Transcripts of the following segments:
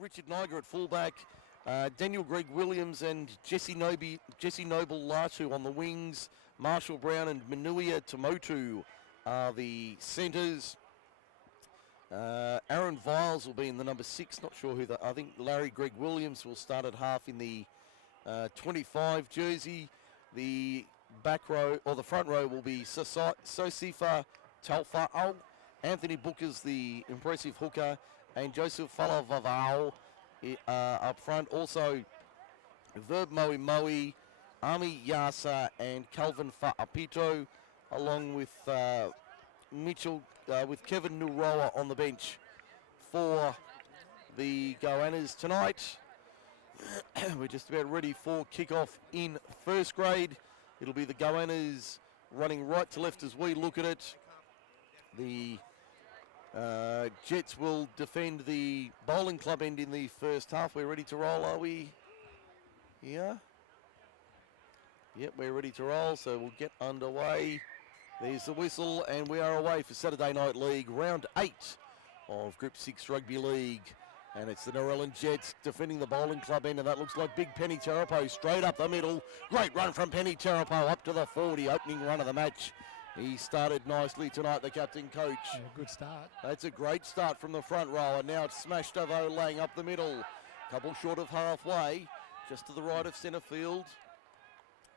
Richard Niger at fullback, Daniel Greg Williams and Jesse Noble Latu on the wings, Marshall Brown and Manuia Tomotu are the centres. Aaron Viles will be in the number 6. Not sure who I think Larry Greg Williams will start at half in the 25 jersey. The back row or the front row will be Sosifa Talfa'au. Anthony Booker's the impressive hooker, and Joseph Falavavao up front. Also, Verb Moe Moe, Ami Yasa, and Calvin Fa'apito, along with Mitchell, with Kevin Nuroa on the bench for the Goannas tonight. We're just about ready for kickoff in first grade. It'll be the Goannas running right to left as we look at it. The Jets will defend the bowling club end in the first half. We're ready to roll, are we? Yeah. Yep, we're ready to roll, so we'll get underway. There's the whistle, and we are away for Saturday Night League, round 8 of Group 6 Rugby League. And it's the Narellan Jets defending the bowling club end, and that looks like big Penny Tarapo straight up the middle. Great run from Penny Tarapo up to the 40, opening run of the match. He started nicely tonight, the captain coach. Yeah, good start. That's a great start from the front row, and now it's smashed over, laying up the middle. Couple short of halfway, just to the right of centre field.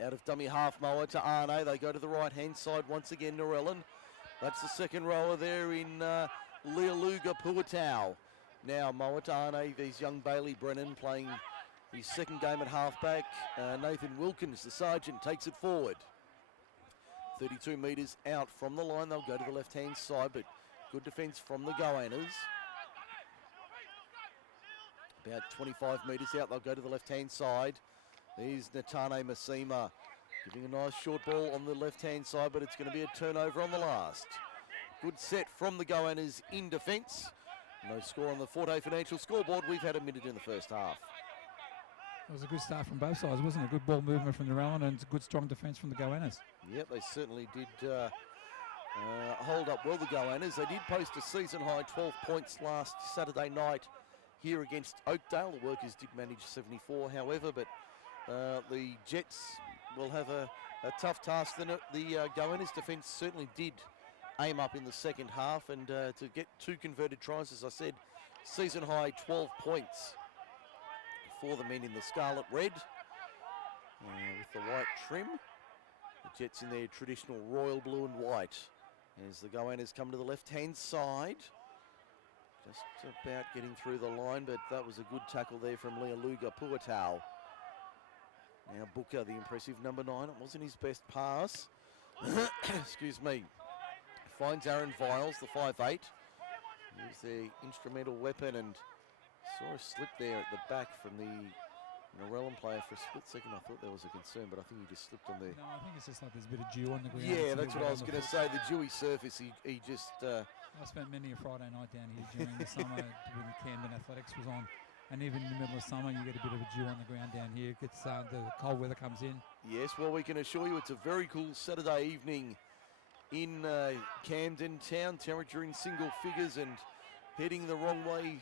Out of dummy half mower to Arne. They go to the right-hand side once again, Narellan. That's the second rower there in Lealuga Puatau. Now Moa to Arne, there's young Bailey Brennan playing his second game at halfback. Nathan Wilkins, the sergeant, takes it forward. 32 metres out from the line. They'll go to the left-hand side, but good defence from the Goannas. About 25 metres out, they'll go to the left-hand side. There's Natane Masima giving a nice short ball on the left-hand side, but it's going to be a turnover on the last. Good set from the Goannas in defence. No score on the Forte Financial scoreboard. We've had a minute in the first half. It was a good start from both sides, wasn't it? Good ball movement from Narellan and good strong defence from the Goannas. Yep, they certainly did hold up well, the Goannas. They did post a season-high 12 points last Saturday night here against Oakdale. The Workers did manage 74, however, but the Jets will have a tough task. The Goannas defence certainly did aim up in the second half, and to get 2 converted tries, as I said, season-high 12 points for the men in the scarlet red with the white trim. The Jets in their traditional royal blue and white as the Goannas come to the left-hand side. Just about getting through the line, but that was a good tackle there from Lealuga Puatau. Now Booker, the impressive number 9. It wasn't his best pass. Excuse me. Finds Aaron Viles, the 5'8". He's their instrumental weapon, and saw a slip there at the back from the Narellan player. For a split second I thought there was a concern, but I think he just slipped on there. No, I think it's just like there's a bit of dew on the ground. Yeah, that's what I was going to say. The dewy surface, he just... I spent many a Friday night down here during the summer when Camden Athletics was on. And even in the middle of summer, you get a bit of a dew on the ground down here. It gets, the cold weather comes in. Yes, well, we can assure you it's a very cool Saturday evening in Camden Town. Temperature in single figures and heading the wrong way.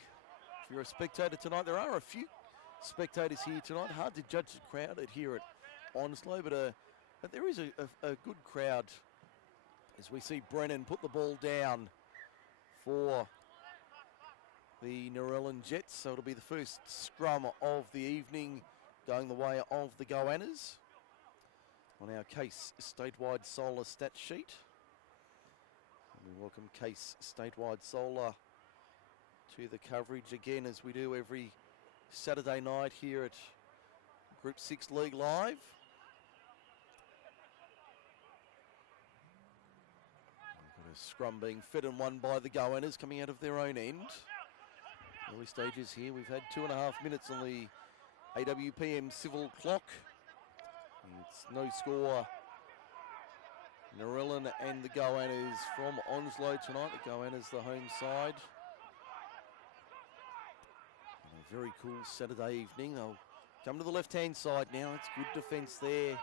If you're a spectator tonight, there are a few spectators here tonight. Hard to judge the crowd here at Onslow, but there is a good crowd as we see Brennan put the ball down for the Narellan Jets. So it'll be the first scrum of the evening going the way of the Goannas on our Case Statewide Solar stat sheet. And we welcome Case Statewide Solar to the coverage again, as we do every Saturday night here at Group 6 League Live. We've got a scrum being fed and won by the Goannas coming out of their own end. Early stages here. We've had 2.5 minutes on the AWPM civil clock. It's no score. Narellan and the Goannas from Onslow tonight. The Goannas the home side. And a very cool Saturday evening. They'll come to the left-hand side now. It's good defence there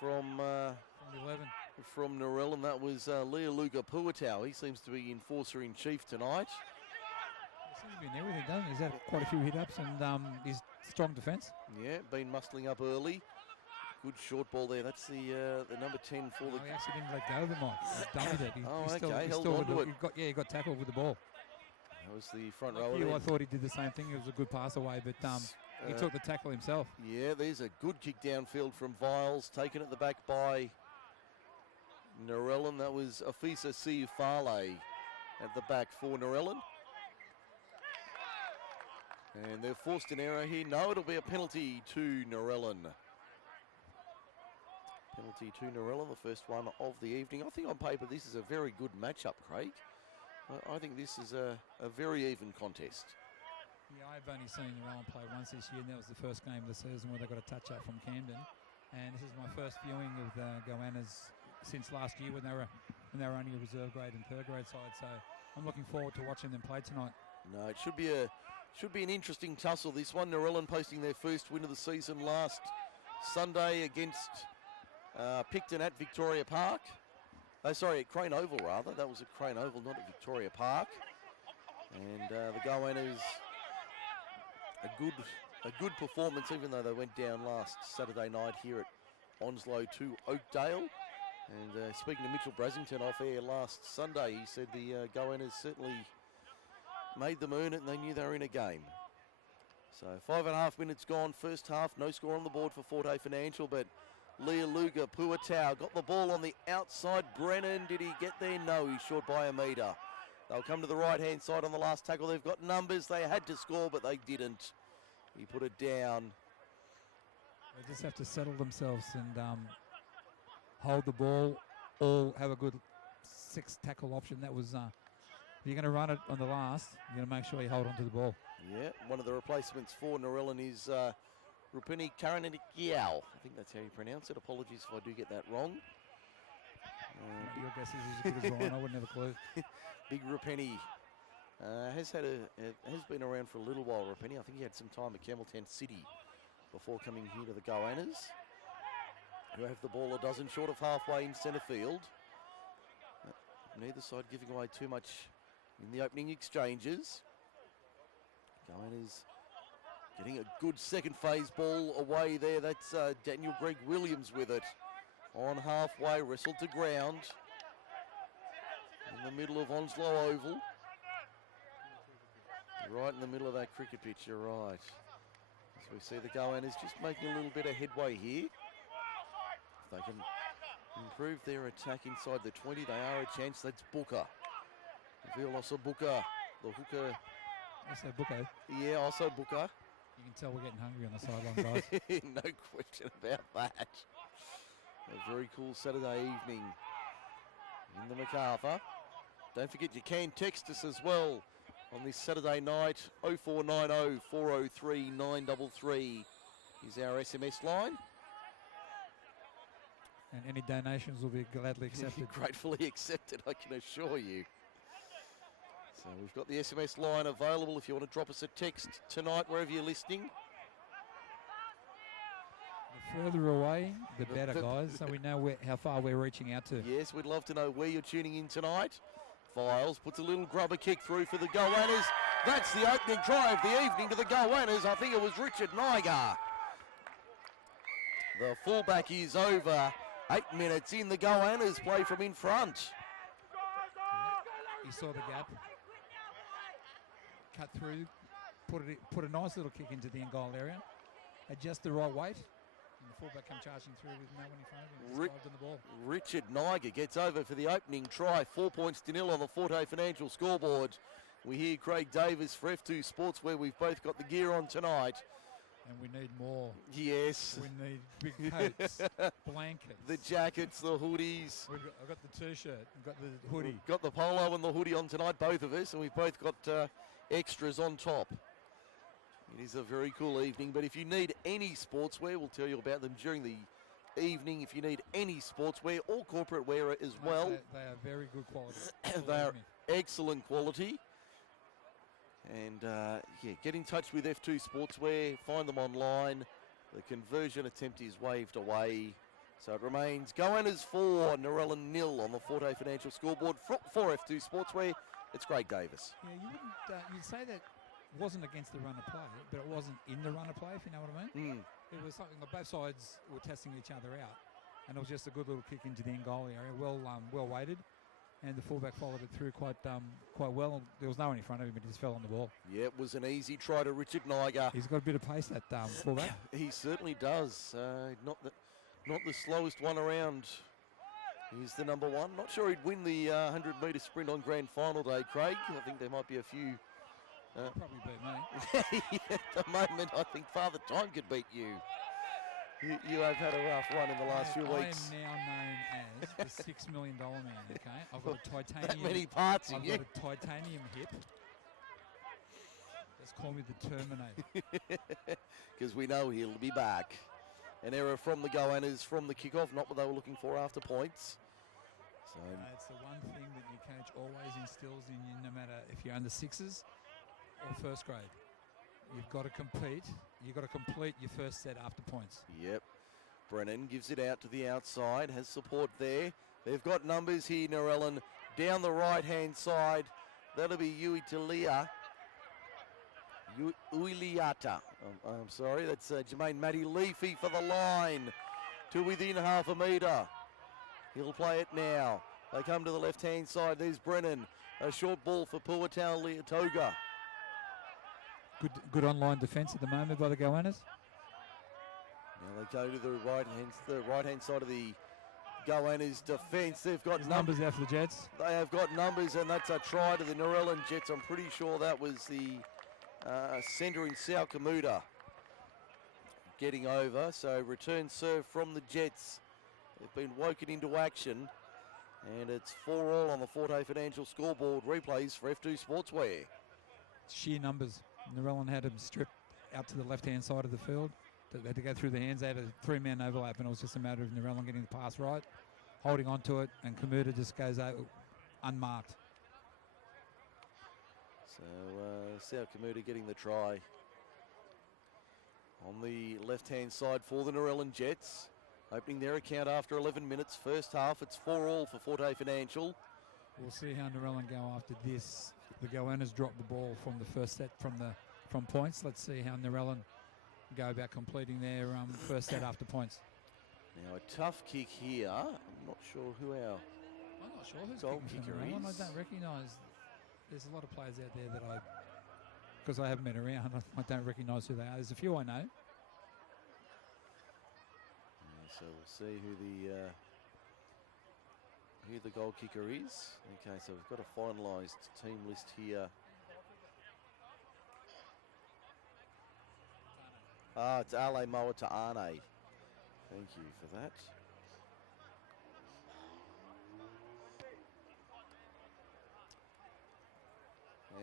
from 11. From Narellan. That was Lealuga Puatau. He seems to be enforcer in chief tonight. Seems to be in everything, doesn't he? He's had quite a few hit-ups and he's strong defence. Yeah, been muscling up early. Good short ball there. That's the number 10 for the... He actually didn't let go of the mic. He dummied it. Okay, held on to it. He got tackled with the ball. That was the front Like rower. you, I thought he did the same thing. It was a good pass away, but he took the tackle himself. Yeah, there's a good kick downfield from Viles, taken at the back by Narellan. That was Afisa Siufale at the back for Narellan. And they've forced an error here. No, it'll be a penalty to Narellan. Penalty to Narellan, the first one of the evening. I think on paper this is a very good matchup, Craig. I think this is a very even contest. Yeah, I've only seen Narellan play once this year, and that was the first game of the season where they got a touch-up from Camden. And this is my first viewing of the Goannas since last year when they were only a reserve grade and third grade side. So I'm looking forward to watching them play tonight. No, it should be an interesting tussle. This one, Narellan posting their first win of the season last Sunday against Picton at Victoria Park. Oh, sorry, at Crane Oval rather. That was at Crane Oval, not at Victoria Park. And the Goannas, a good performance, even though they went down last Saturday night here at Onslow to Oakdale. And speaking to Mitchell Brasington off air last Sunday, he said the Goannas certainly made them earn it and they knew they were in a game. So 5.5 minutes gone, first half, no score on the board for Forte Financial, but Leah Luger, Puatau got the ball on the outside. Brennan, did he get there? No, he's short by a metre. They'll come to the right-hand side on the last tackle. They've got numbers. They had to score, but they didn't. He put it down. They just have to settle themselves and hold the ball or have a good six tackle option. That was, if you're going to run it on the last, you're going to make sure you hold on to the ball. Yeah, one of the replacements for Narellan is Rupini Karanikiao. I think that's how you pronounce it. Apologies if I do get that wrong. Your guess is as good as mine. I wouldn't have a clue. Big Rupini has been around for a little while. Rupini, I think he had some time at Campbelltown City before coming here to the Goannas, who have the ball a dozen short of halfway in centre field. Neither side giving away too much in the opening exchanges. Goannas getting a good second phase ball away there. That's Daniel Greg Williams with it. On halfway, wrestled to ground. In the middle of Onslow Oval. Right in the middle of that cricket pitch, you're right. As we see the Goannas just making a little bit of headway here. If they can improve their attack inside the 20, they are a chance. That's Booker. Violosa Booker, the hooker. Also Booker. Yeah, also Booker. You can tell we're getting hungry on the sideline, guys. No question about that. A very cool Saturday evening in the MacArthur. Don't forget you can text us as well on this Saturday night. 0490 403 933 is our SMS line. And any donations will be gladly accepted. Gratefully accepted, I can assure you. So we've got the SMS line available if you want to drop us a text tonight, wherever you're listening. The further away, the better, guys, so we know how far we're reaching out to. Yes, we'd love to know where you're tuning in tonight. Viles puts a little grubber kick through for the Goannas. That's the opening try of the evening to the Goannas. I think it was Richard Niger. The fullback is over. 8 minutes in, the Goannas play from in front. He saw the gap, cut through, put a nice little kick into the end goal area, adjust the right weight, and the fullback come charging through with no one in front of him. Just on the ball. Richard Niger gets over for the opening try. 4 points to nil on the Forte Financial scoreboard. We hear Craig Davis for F2 Sports, where we've both got the gear on tonight. And we need more. Yes. We need big coats, blankets. The jackets, the hoodies. I've got the T-shirt, I've got the hoodie. We've got the polo and the hoodie on tonight, both of us, and we've both got extras on top. It is a very cool evening, but if you need any sportswear, we'll tell you about them during the evening. If you need any sportswear or corporate wear as well. They are very good quality. They are excellent quality. And yeah, get in touch with F2 Sportswear, find them online. The conversion attempt is waved away. So it remains Goannas 4, Narellan 0 on the Forte Financial scoreboard for F2 Sportswear. It's Craig Davis. Yeah, you wouldn't. You'd say that wasn't against the run of play, but it wasn't in the run of play, if you know what I mean. It was something that both sides were testing each other out, and it was just a good little kick into the end goal area, well weighted, and the fullback followed it through quite well. There was no one in front of him, but he just fell on the ball. Yeah, it was an easy try to Richard Niger. He's got a bit of pace, that fullback. He certainly does. Not the slowest one around. He's the number one. Not sure he'd win the 100-metre sprint on grand final day, Craig. I think there might be a few. Probably beat me. At the moment, I think Father Time could beat you. You have had a rough run in the last few weeks. I am now known as the $6 million man, okay? I've got a titanium... That many parts in you. I've got a titanium hip. Just call me the Terminator. Because we know he'll be back. An error from the Goannas from the kickoff, not what they were looking for after points. So it's the one thing that your coach always instills in you, no matter if you're under sixes or first grade. You've got to compete. You've got to complete your first set after points. Yep. Brennan gives it out to the outside, has support there. They've got numbers here, Narellan, down the right-hand side. That'll be Uiliata. I'm sorry, that's Jermaine Matty Leafy for the line to within half a metre. He'll play it now. They come to the left-hand side. There's Brennan. A short ball for Puatau Leotoga. Good online defence at the moment by the Goannas. Now they go to the right-hand side of the Goannas defence. They've got numbers out for the Jets. They have got numbers, and that's a try to the Narellan Jets. I'm pretty sure that was the centre in Sao Kamuta getting over. So return serve from the Jets. They've been woken into action, and it's 4-all on the Forte Financial scoreboard. Replays for F2 Sportswear. Sheer numbers. Narellan had him stripped out to the left-hand side of the field. They had to go through the hands. They had a three-man overlap, and it was just a matter of Narellan getting the pass right, holding on to it, and Kamuta just goes out unmarked. So Sao Kamuta getting the try on the left-hand side for the Narellan Jets. Opening their account after 11 minutes. First half, it's 4-all for Forte Financial. We'll see how Narellan go after this. The Goannas dropped the ball from the first set from points. Let's see how Narellan go about completing their first set after points. Now a tough kick here. I'm not sure who our I'm not sure who's goal kicking kicker for Narellan. is. I don't recognise. There's a lot of players out there that because I haven't been around, I don't recognise who they are. There's a few I know. So we'll see who the goal kicker is. Okay, so we've got a finalised team list here. It's Ale Moata'ane. Thank you for that.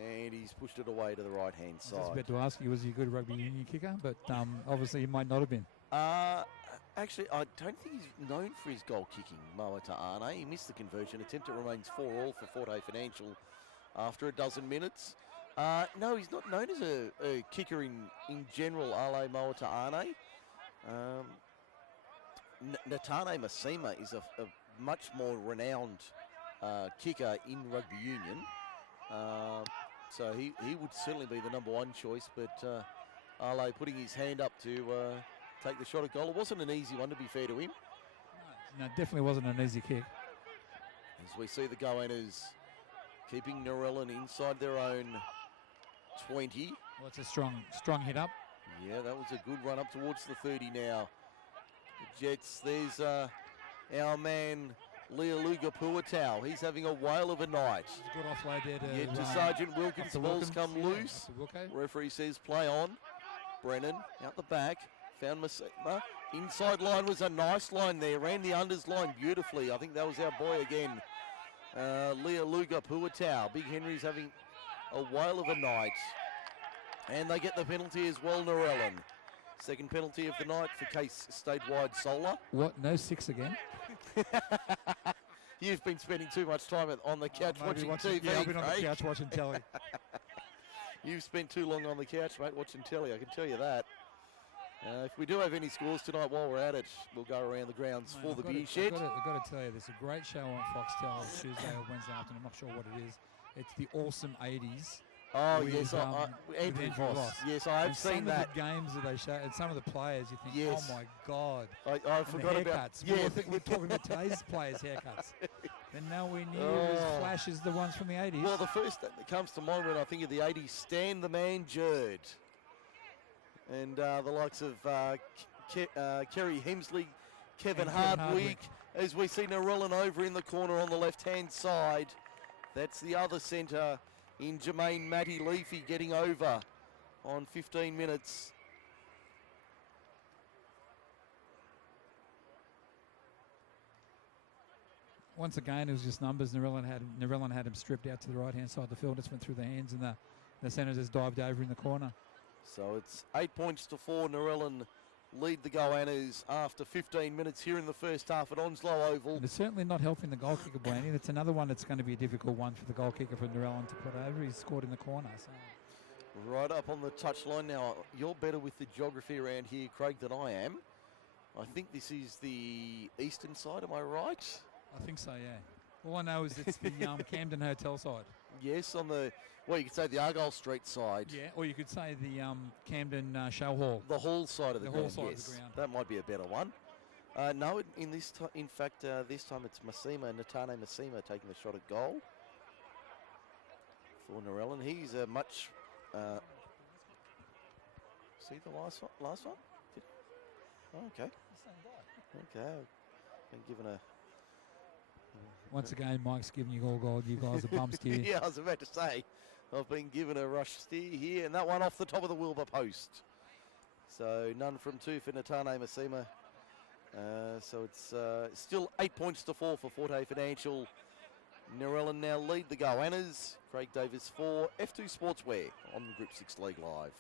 And he's pushed it away to the right-hand side. I was about to ask you, was he a good rugby union kicker? But obviously he might not have been. Actually, I don't think he's known for his goal kicking, Moata'ane. He missed the conversion attempt. It remains 4-all for Forte Financial after a dozen minutes. No, he's not known as a kicker in general, Ale Moata'ane. Natane Masima is a much more renowned kicker in rugby union. So he would certainly be the number one choice, but Ale putting his hand up to take the shot at goal. It wasn't an easy one, to be fair to him. No, definitely wasn't an easy kick. As we see the Goannas keeping Narellan inside their own 20. Well, it's a strong hit up. Yeah, that was a good run up towards the 30 now. The Jets, there's our man Leoluga Puatau. He's having a whale of a night. It's a good offload there to Sergeant Wilkins. Ball's come loose. Referee says play on. Brennan out the back. Found Masima. Inside line was a nice line there. Ran the unders line beautifully. I think that was our boy again. Leoluga Puatau. Big Henry's having a whale of a night. And they get the penalty as well, Narellan. Second penalty of the night for Case statewide Solar. What? No 6 again? You've been spending too much time on the couch watching TV. Yeah, I've been on the couch watching telly. You've spent too long on the couch, mate, watching telly, I can tell you that. If we do have any scores tonight while we're at it, we'll go around the grounds for the beer shed. I've got to tell you, there's a great show on Foxtel Tuesday or Wednesday afternoon. I'm not sure what it is. It's the awesome 80s. Oh, with, yes, with Andrew Voss. Voss. Yes, I have And seen some that. of the games that they show, and some of the players, you think, Yes. oh my God. I And forgot the about. haircuts. Yeah. We're talking about today's players' haircuts. They're nowhere near as Oh. flash as the ones from the 80s. Well, the first thing that comes to mind when I think of the 80s, Stan the Man Jerd. And the likes of Kerry Hemsley, Kevin Hardwick, as we see Narellan over in the corner on the left-hand side. That's the other centre in Jermaine Matty Leafy getting over on 15 minutes. Once again, it was just numbers. Narellan had him stripped out to the right-hand side of the field. Just went through the hands, and the centre just dived over in the corner. So it's 8 points to 4. Narellan lead the Goannas after 15 minutes here in the first half at Onslow Oval. And it's certainly not helping the goal kicker, Blaney. That's another one that's going to be a difficult one for the goal kicker for Narellan to put over. He's scored in the corner. So. Right up on the touchline now. You're better with the geography around here, Craig, than I am. I think this is the eastern side, am I right? I think so, yeah. All I know is it's the Camden Hotel side. Yes, on the, well, you could say the Argyle Street side. Yeah, or you could say the Camden Show Hall. The hall side of the ground, hall side yes. of the ground. That might be a better one. No, in fact, this time it's Natane Massima taking the shot at goal for Narellan. He's a much... see the last one? Oh, okay. Okay. Been given a... Once again, Mike's giving you all gold. You guys are bum steer. Yeah, I was about to say, I've been given a rush steer here, and that one off the top of the Wilbur post. So none from two for Natane Massima. So it's still 8 points to 4 for Forte Financial. Narellan now lead the Goannas. Craig Davis for F2 Sportswear on Group 6 League Live.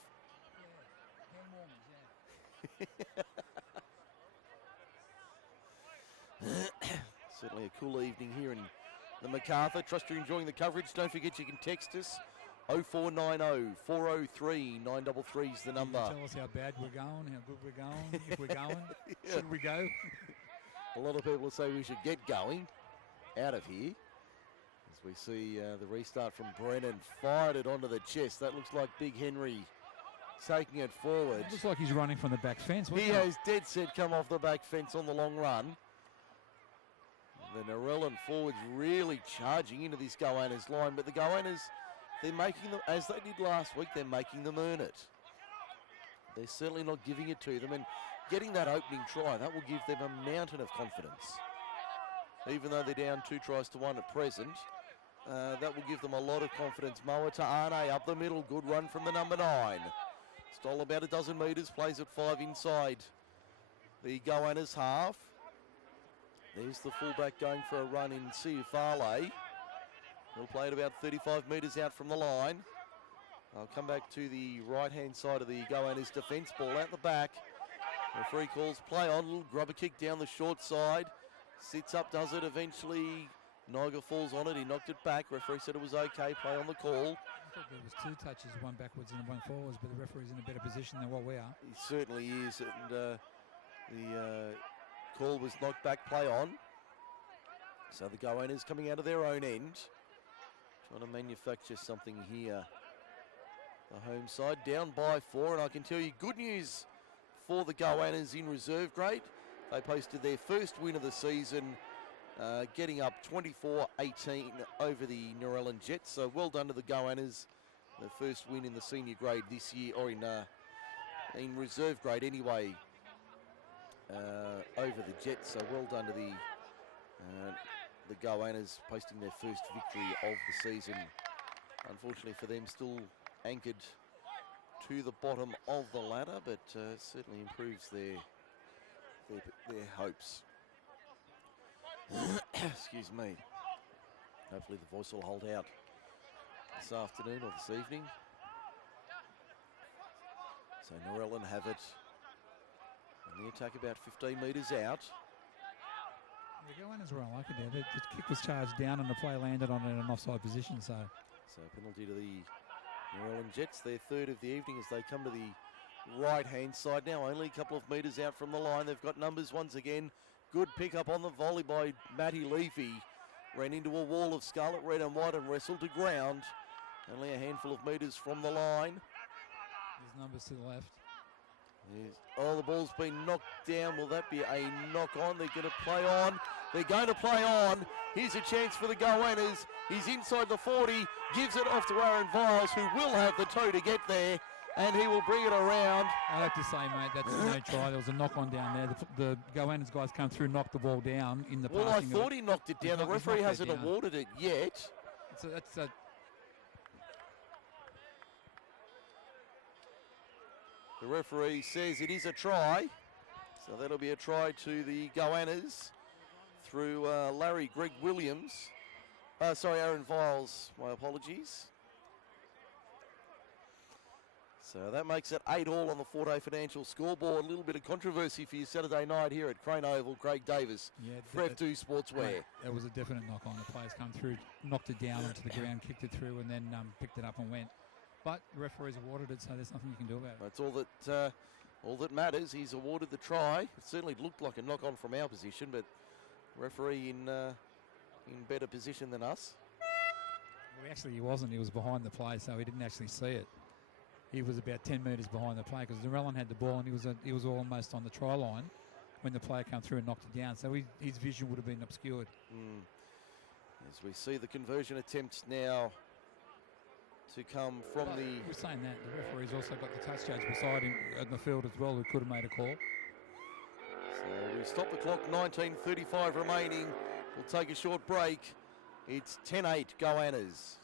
Certainly a cool evening here in the MacArthur. Trust you're enjoying the coverage. Don't forget you can text us. 0490 403 933 is the number. Tell us how bad we're going, how good we're going, if we're going, Yeah. should we go? A lot of people say we should get going out of here. As we see the restart from Brennan, fired it onto the chest. That looks like Big Henry taking it forward. It looks like he's running from the back fence. He has dead set come off the back fence on the long run. The Narellan forwards really charging into this Goannas line, but the Goannas, they're making them, as they did last week, they're making them earn it. They're certainly not giving it to them, and getting that opening try, that will give them a mountain of confidence. Even though they're down 2-1 at present, that will give them a lot of confidence. Moa to Arne up the middle, good run from the number 9. Stole about a dozen metres, plays at 5 inside the Goannas half. There's the fullback going for a run in Siufale. He'll play it about 35 metres out from the line. I'll come back to the right-hand side of the Goannas defence. Ball out the back. Referee calls play on. Little grubber kick down the short side. Sits up, does it. Eventually, Niger falls on it. He knocked it back. Referee said it was okay. Play on the call. I thought there was 2 touches, one backwards and one forwards, but the referee's in a better position than what we are. He certainly is. And the call was knocked back, play on. So the Goannas coming out of their own end. Trying to manufacture something here. The home side down by 4, and I can tell you good news for the Goannas in reserve grade. They posted their first win of the season, getting up 24-18 over the Narellan Jets. So well done to the Goannas. The first win in the senior grade this year, or in reserve grade anyway. Over the Jets, so well done to the Goannas posting their first victory of the season. Unfortunately for them, still anchored to the bottom of the ladder, but certainly improves their hopes. Excuse me. Hopefully the voice will hold out this afternoon or this evening. So Narellan have it. And the attack about 15 metres out. The Goannas were on like it there. The kick was charged down and the play landed on it in an offside position. So penalty to the Narellan Jets, their third of the evening as they come to the right-hand side now. Only a couple of metres out from the line. They've got numbers once again. Good pick up on the volley by Matty Leafy. ran into a wall of scarlet, red and white and wrestled to ground. Only a handful of metres from the line. There's numbers to the left. Oh, the ball's been knocked down. Will that be a knock on? They're going to play on. They're going to play on. Here's a chance for the Goannas. He's inside the 40, gives it off to Aaron Viles, who will have the toe to get there, and he will bring it around. I have to say, mate, that's no try. There was a knock on down there. The Goannas guys come through, knocked the ball down in the Well, I thought he knocked it down. The referee hasn't awarded it yet. The referee says it is a try. So that'll be a try to the Goannas through Larry Greg Williams. Aaron Viles, my apologies. So that makes it 8-all on the Forte Financial scoreboard. A little bit of controversy for you Saturday night here at Crane Oval. Craig Davis, Frev2 Sportswear. It was a definite knock on. The players come through, knocked it down onto the ground, kicked it through, and then picked it up and went. But the referee's awarded it, so there's nothing you can do about it. That's all that matters. He's awarded the try. It certainly looked like a knock-on from our position, but referee in better position than us. Well, actually, he wasn't. He was behind the play, so he didn't actually see it. He was about 10 metres behind the play because Narellan had the ball and he was almost on the try line when the player came through and knocked it down. So his vision would have been obscured. As we see the conversion attempts now to come from We're saying that the referee's also got the touch judge beside him in the field as well, who could have made a call. So we stop the clock, 19:35 remaining. We'll take a short break. It's 10-8 Goannas.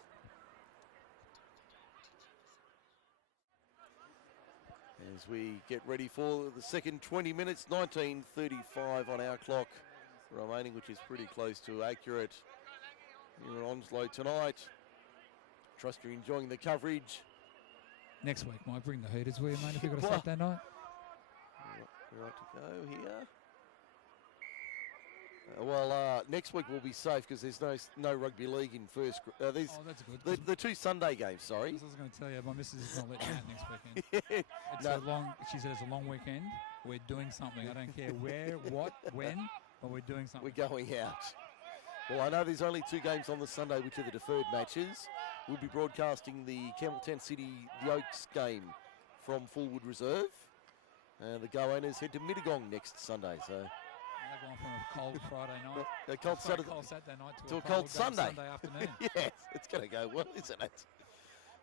As we get ready for the second 20 minutes, 19:35 on our clock remaining, which is pretty close to accurate here at Onslow tonight. Trust you're enjoying the coverage. Next week, Mike, bring the heaters, will you, mate, if you've got a Saturday night? Right to go here. Next week we'll be safe because there's no rugby league in first. That's good. The two Sunday games, sorry. I was going to tell you, my missus is going to let me out next weekend. She said it's a long weekend. We're doing something. I don't care where, what, when, but we're doing something. We're going out. Well, I know there's only two games on the Sunday, which are the deferred matches. We'll be broadcasting the Campbelltown City, the Oaks game from Fullwood Reserve. The Goannas head to Mittagong next Sunday. So they're going from a cold Friday night, a cold Saturday night to a cold Sunday afternoon. Yes, it's going to go well, isn't it?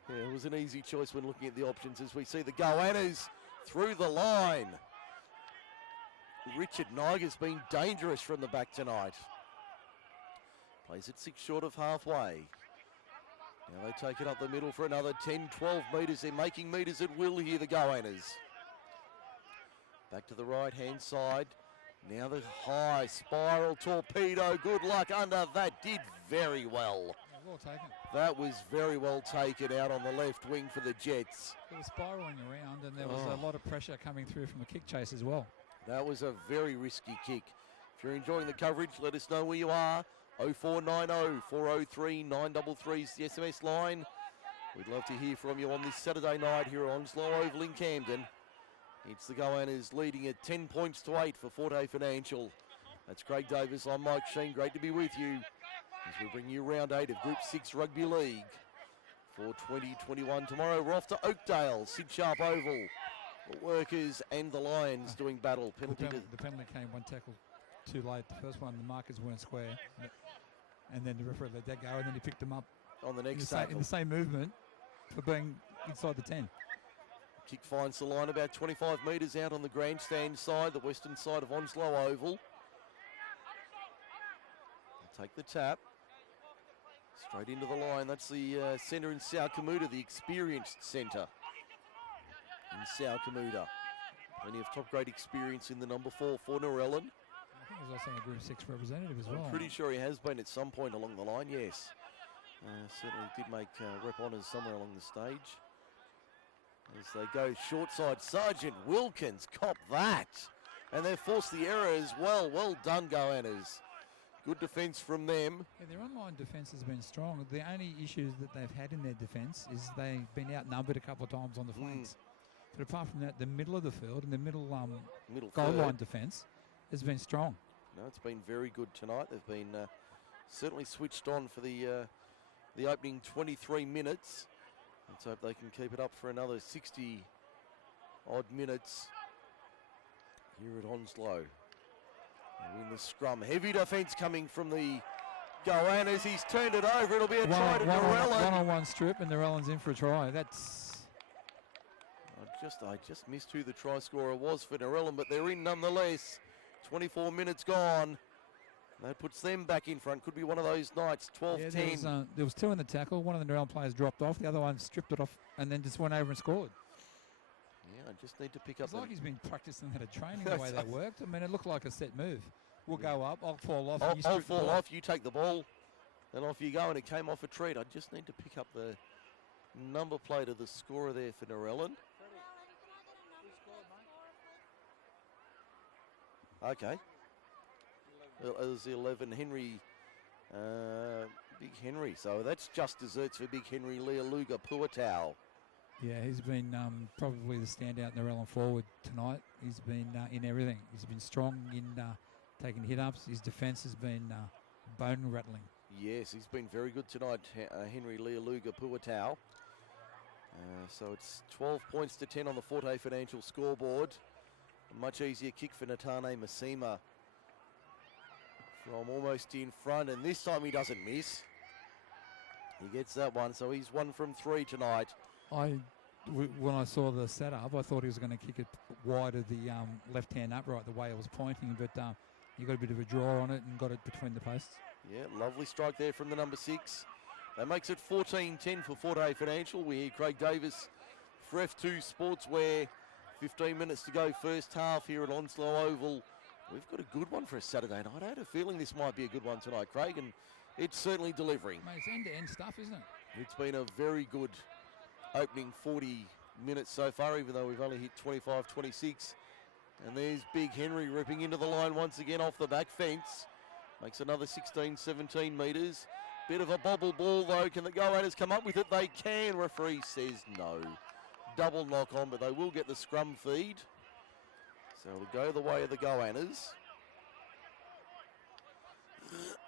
Yeah, it was an easy choice when looking at the options as we see the Goannas through the line. Richard Niger's been dangerous from the back tonight. Plays it 6 short of halfway. Now they take it up the middle for another 10, 12 metres. They're making metres at will here, the Goannas. Back to the right-hand side. Now the high spiral torpedo. Good luck under that. Did very well. Well taken. That was very well taken out on the left wing for the Jets. It was spiralling around and there was a lot of pressure coming through from a kick chase as well. That was a very risky kick. If you're enjoying the coverage, let us know where you are. 0490 403 933 is the SMS line. We'd love to hear from you on this Saturday night here at Onslow Oval in Camden. It's the Goannas leading at 10 points to 8 for Forte Financial. That's Craig Davis. I'm Mike Sheen. Great to be with you as we bring you round 8 of Group 6 Rugby League for 2021. Tomorrow we're off to Oakdale, Sid Sharp Oval. The Workers and the Lions doing battle. The penalty came one tackle too late. The first one, the markers weren't square. And then the referee let that go, and then he picked them up on the next tackle. In the same movement for being inside the 10. Kick finds the line about 25 metres out on the grandstand side, the western side of Onslow Oval. They'll take the tap. Straight into the line. That's the centre in South Kamuta, the experienced centre in South Kamuta. Plenty of top-grade experience in the number 4 for Narellan. I think he's also a Group 6 representative as well. I'm pretty sure he has been at some point along the line, yes. Certainly did make rep honours somewhere along the stage. As they go short side, Sergeant Wilkins, cop that. And they've forced the error as well. Well done, Goannas. Good defence from them. Yeah, their online defence has been strong. The only issues that they've had in their defence is they've been outnumbered a couple of times on the flanks. But apart from that, the middle of the field and the middle goal line defence has been strong. No, it's been very good tonight. They've been certainly switched on for the opening 23 minutes. Let's hope they can keep it up for another 60 odd minutes here at Onslow. In the scrum, heavy defence coming from the Goannas. He's turned it over. It'll be a try to Narellan. One-on-one strip, and Narellan's in for a try. That's. I just missed who the try scorer was for Narellan, but they're in nonetheless. 24 minutes gone. That puts them back in front. Could be one of those nights. 12-10. Yeah, there was two in the tackle. One of the Narellan players dropped off. The other one stripped it off and then just went over and scored. Yeah, I just need to pick up. It's like he's been practicing that at training the way that worked. I mean, it looked like a set move. We'll go up. I'll fall off. I'll fall off. You take the ball. Then off you go, and it came off a treat. I just need to pick up the number plate of the scorer there for Narellan. Okay. It was 11, Henry, Big Henry. So that's just desserts for Big Henry, Lealuga Puatau. Yeah, he's been probably the standout Narellan forward tonight. He's been in everything. He's been strong in taking hit-ups. His defence has been bone-rattling. Yes, he's been very good tonight, Henry Lealuga Puatau. So it's 12 points to 10 on the Forte Financial scoreboard. A much easier kick for Natane Masima from almost in front, and this time he doesn't miss. He gets that one, so he's 1 from 3 tonight. When I saw the setup, I thought he was going to kick it wide of the left-hand upright, the way it was pointing, but he got a bit of a draw on it and got it between the posts. Yeah, lovely strike there from the number 6. That makes it 14-10 for Forte Financial. We hear Craig Davis for F2 Sportswear. 15 minutes to go, first half here at Onslow Oval. We've got a good one for a Saturday night. I had a feeling this might be a good one tonight, Craig, and it's certainly delivering. Mate, it's end-to-end stuff, isn't it? It's been a very good opening 40 minutes so far, even though we've only hit 25, 26. And there's Big Henry ripping into the line once again off the back fence. Makes another 16, 17 metres. Bit of a bobble ball, though. Can the Goannas come up with it? They can. Referee says no. Double knock on, but they will get the scrum feed. So it'll go the way of the Goannas.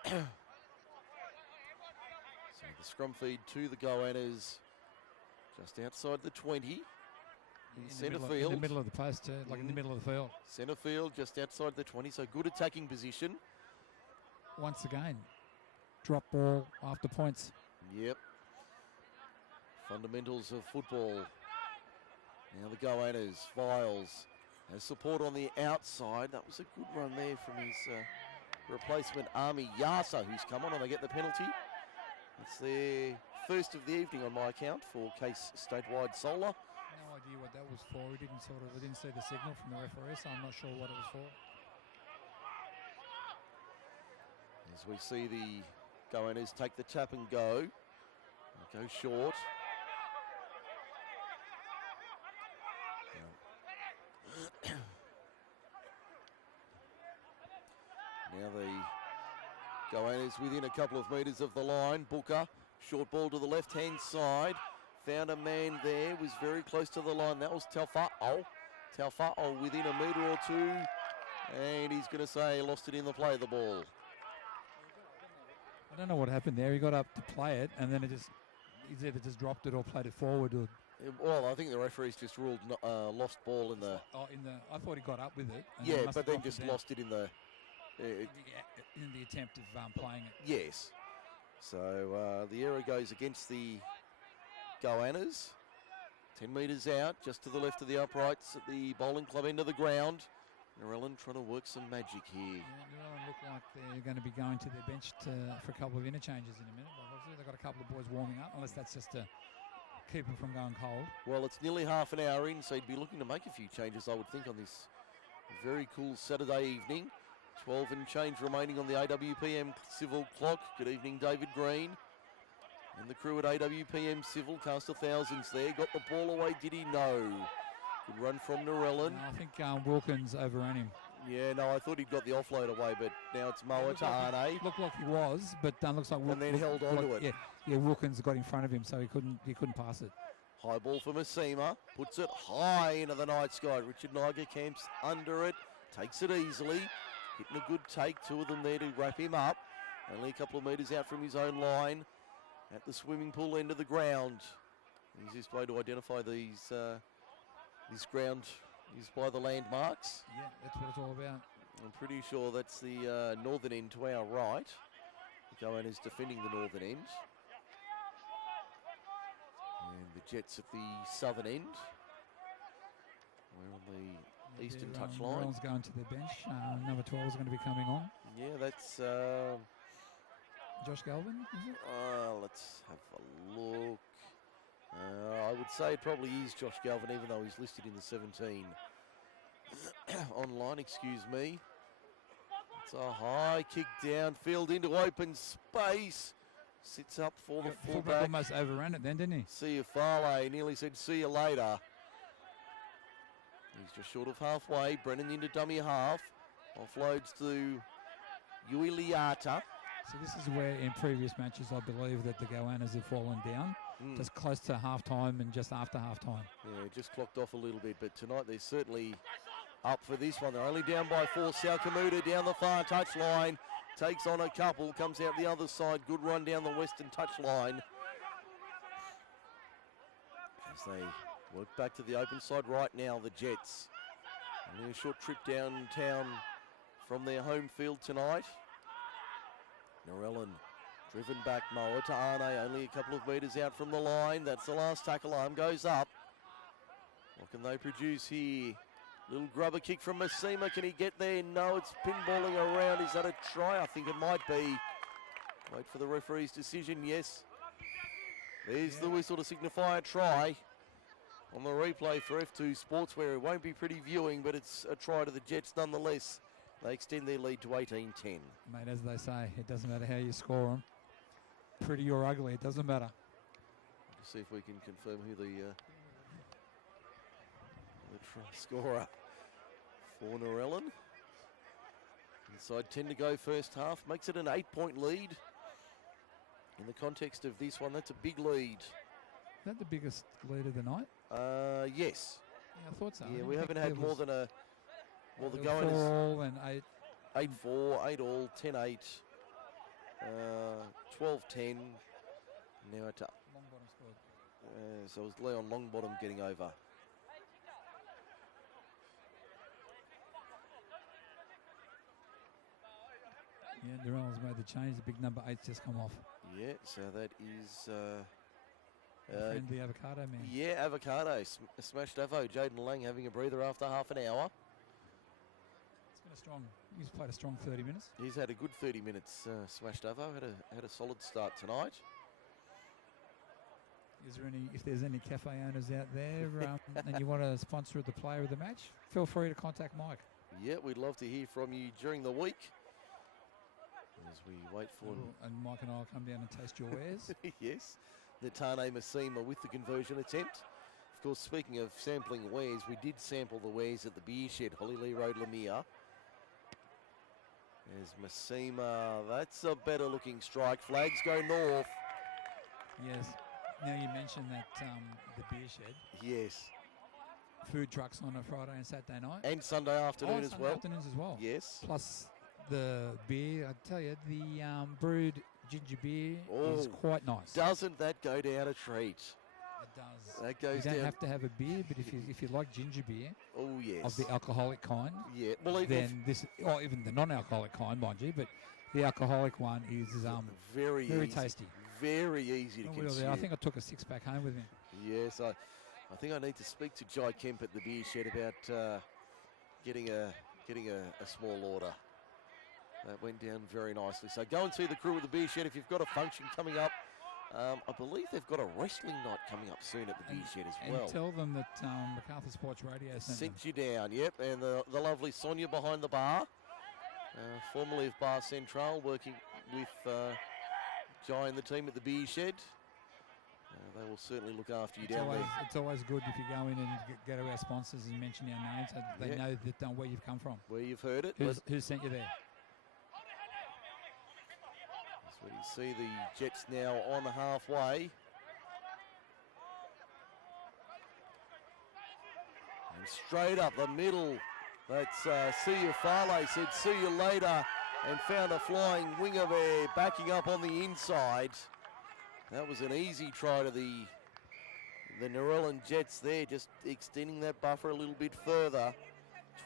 So the scrum feed to the Goannas just outside the 20. In centre field. In the middle of the post, like in the middle of the field. Centre field, just outside the 20, so good attacking position. Once again, drop ball after points. Yep. Fundamentals of football. Now the Goannas, Viles, has support on the outside. That was a good run there from his replacement, Army Yasa, who's come on, and they get the penalty. It's their first of the evening on my account for Case Statewide Solar. No idea what that was for. I didn't see the signal from the referee, so I'm not sure what it was for. As we see the Goannas take the tap and go short. Now the Goannas within a couple of metres of the line. Booker, short ball to the left-hand side. Found a man there, was very close to the line. That was Taufa'o. Taufa'o within a metre or two. And he's going to say lost it in the play of the ball. I don't know what happened there. He got up to play it, and then he's either just dropped it or played it forward. Or well, I think the referee's just ruled lost ball in the. I thought he got up with it. Yeah, but then just lost it in the. In the attempt of playing it. Yes. So the error goes against the Goannas. 10 metres out, just to the left of the uprights at the bowling club end of the ground. Narellan trying to work some magic here. Yeah, Narellan look like they're going to be going to their bench for a couple of interchanges in a minute. Obviously, they've got a couple of boys warming up, unless that's just to keep them from going cold. Well, it's nearly half an hour in, so he'd be looking to make a few changes, I would think, on this very cool Saturday evening. 12 and change remaining on the AWPM Civil clock. Good evening, David Green. And the crew at AWPM Civil cast 1,000s there. Got the ball away, did he? No. Good run from Narellan. No, I think Wilkins overran him. Yeah, no, I thought he'd got the offload away, but now it's Moatane. Looked like he was, but looks like and then held on to it. Yeah, Wilkins got in front of him, so he couldn't pass it. High ball for Masima. Puts it high into the night sky. Richard Niger camps under it. Takes it easily. Hitting a good take. Two of them there to wrap him up. Only a couple of metres out from his own line at the swimming pool end of the ground. The easiest way to identify these this ground is by the landmarks. Yeah, that's what it's all about. I'm pretty sure that's the northern end to our right. Goannas defending the northern end. And the Jets at the southern end. We're on the eastern touchline. Narellan's going to the bench. Number 12 is going to be coming on. Yeah, that's... Josh Galvin, is it? Let's have a look. I would say it probably is Josh Galvin, even though he's listed in the 17. Online, excuse me. It's a high kick downfield into open space. Sits up for the fullback. Almost overran it then, didn't he? See you, Farley. Nearly said, see you later. He's just short of halfway. Brennan into dummy half. Offloads to Uiliata. So this is where in previous matches I believe that the Goannas have fallen down. Just close to half-time and just after half-time. Yeah, just clocked off a little bit, but tonight they're certainly up for this one. They're only down by 4. Salkamuda down the far touchline. Takes on a couple, comes out the other side. Good run down the western touchline. As they work back to the open side right now, the Jets. Only a short trip downtown from their home field tonight. Narellan driven back, Moa to Arne, only a couple of metres out from the line. That's the last tackle, arm goes up. What can they produce here? Little grubber kick from Masima, can he get there? No, it's pinballing around. Is that a try? I think it might be. Wait for the referee's decision, yes. There's the whistle to signify a try. On the replay for F2 Sportswear, it won't be pretty viewing, but it's a try to the Jets nonetheless. They extend their lead to 18-10. Mate, as they say, it doesn't matter how you score them. Pretty or ugly, it doesn't matter. Let's see if we can confirm who the try scorer for Narellan. Inside 10 to go first half. Makes it an 8-point lead. In the context of this one, that's a big lead. Is that the biggest lead of the night? Yes. Yeah, I thought so. Yeah, we haven't had more than a... Well, the 4 all and 8. 8-4, 8 all, 10-8, 12-10. Now it's up. Longbottom scored. So it was Leon Longbottom getting over. Yeah, Narellan's made the change. The big number 8's just come off. Yeah, so that is... the avocado man. Yeah, avocado. Smashed Avo. Jaden Lang having a breather after half an hour. He's played a strong 30 minutes. He's had a good 30 minutes. Smashed Avo had a solid start tonight. Is there any? If there's any cafe owners out there and you want to sponsor the player of the match, feel free to contact Mike. Yeah, we'd love to hear from you during the week as we wait for. And Mike and I will come down and taste your wares. Yes, Netane Masima with the conversion attempt. Of course, speaking of sampling wares, we did sample the wares at the beer shed, Hollyley Road, Lamia. There's Masima. That's a better looking strike. Flags go north. Yes. Now you mentioned that the beer shed. Yes. Food trucks on a Friday and Saturday night. And Sunday afternoon as well. Afternoons as well. Yes. Plus the beer. I tell you, the brewed ginger beer is quite nice. Doesn't that go down a treat? It does. That goes you don't down. have to have a beer, but if you like ginger beer, oh yes, of the alcoholic kind, yeah, well then this, or even the non-alcoholic kind, mind you, but the alcoholic one is very tasty, very easy to consume. I think I took a 6-pack home with me. Yes, I think I need to speak to Jai Kemp at the beer shed about getting a small order. That went down very nicely. So go and see the crew at the beer shed if you've got a function coming up. I believe they've got a wrestling night coming up soon at the beer shed as well. And tell them that MacArthur Sports Radio sent you down, yep. And the lovely Sonia behind the bar, formerly of Bar Central, working with Jai and the team at the beer shed. They will certainly look after you down there. It's always good if you go in and go to our sponsors and mention our names so they know that where you've come from. Where you've heard it. Who sent you there? That's where you see the Jets now on halfway. And straight up the middle. That's see you Farley said see you later. and found a flying winger there backing up on the inside. That was an easy try to the Narellan Jets there, just extending that buffer a little bit further.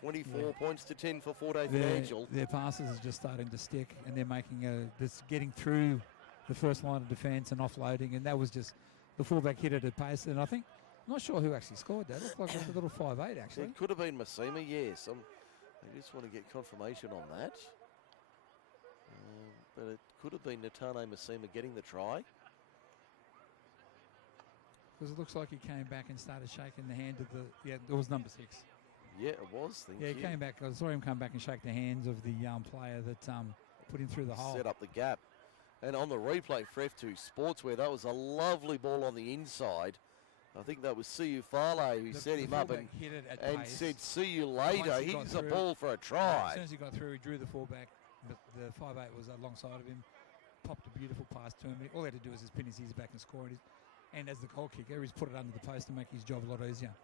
24 points to 10 for Fort Financial. Their passes are just starting to stick, and they're making this getting through the first line of defence and offloading, and that was just the fullback hit it at pace. And I think, I'm not sure who actually scored that. It looked like it was a little 5'8" actually. It could have been Massima, yes. I just want to get confirmation on that. But it could have been Natane Massima getting the try. Because it looks like he came back and started shaking the hand of it was number 6. Yeah, it was. Thank you. He came back. I saw him come back and shake the hands of the player that put him through the hole. Set up the gap. And on the replay for F2 Sportswear, that was a lovely ball on the inside. I think that was Siu Fale who set him up and said, see you later. Here's a ball for a try. As soon as he got through, he drew the fullback, but the 5'8" was alongside of him, popped a beautiful pass to him. All he had to do was just pin his ears back and score it. And as the goal kicker, he's put it under the post to make his job a lot easier.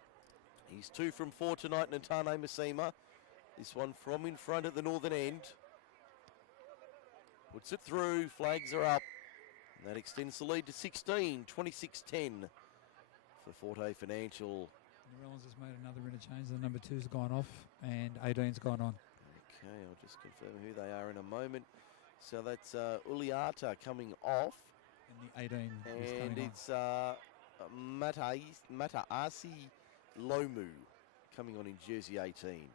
He's 2 from 4 tonight, Natane Massima. This one from in front at the northern end. Puts it through, flags are up. And that extends the lead to 16, 26-10 for Forte Financial. Narellan's just made another interchange. The number 2's gone off and 18's gone on. Okay, I'll just confirm who they are in a moment. So that's Uliata coming off. And the 18 is coming and it's Mataasi Lomu coming on in jersey 18.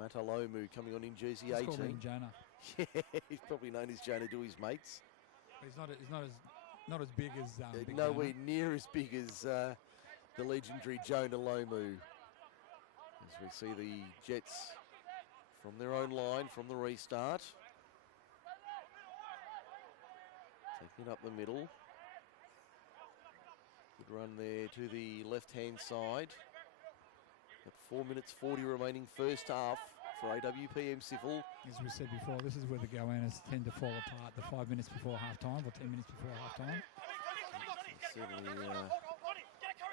Matalomu coming on in jersey 18. He's called him Jonah. Yeah, he's probably known as Jonah to his mates. But he's not as big as Big nowhere Jonah. near as big as the legendary Jonah Lomu. As we see the Jets from their own line from the restart. Taking it up the middle. Good run there to the left-hand side. At 4 minutes 40 remaining first half for AWPM Siffle. As we said before, this is where the Goannas tend to fall apart, the 5 minutes before half-time or 10 minutes before half-time. Certainly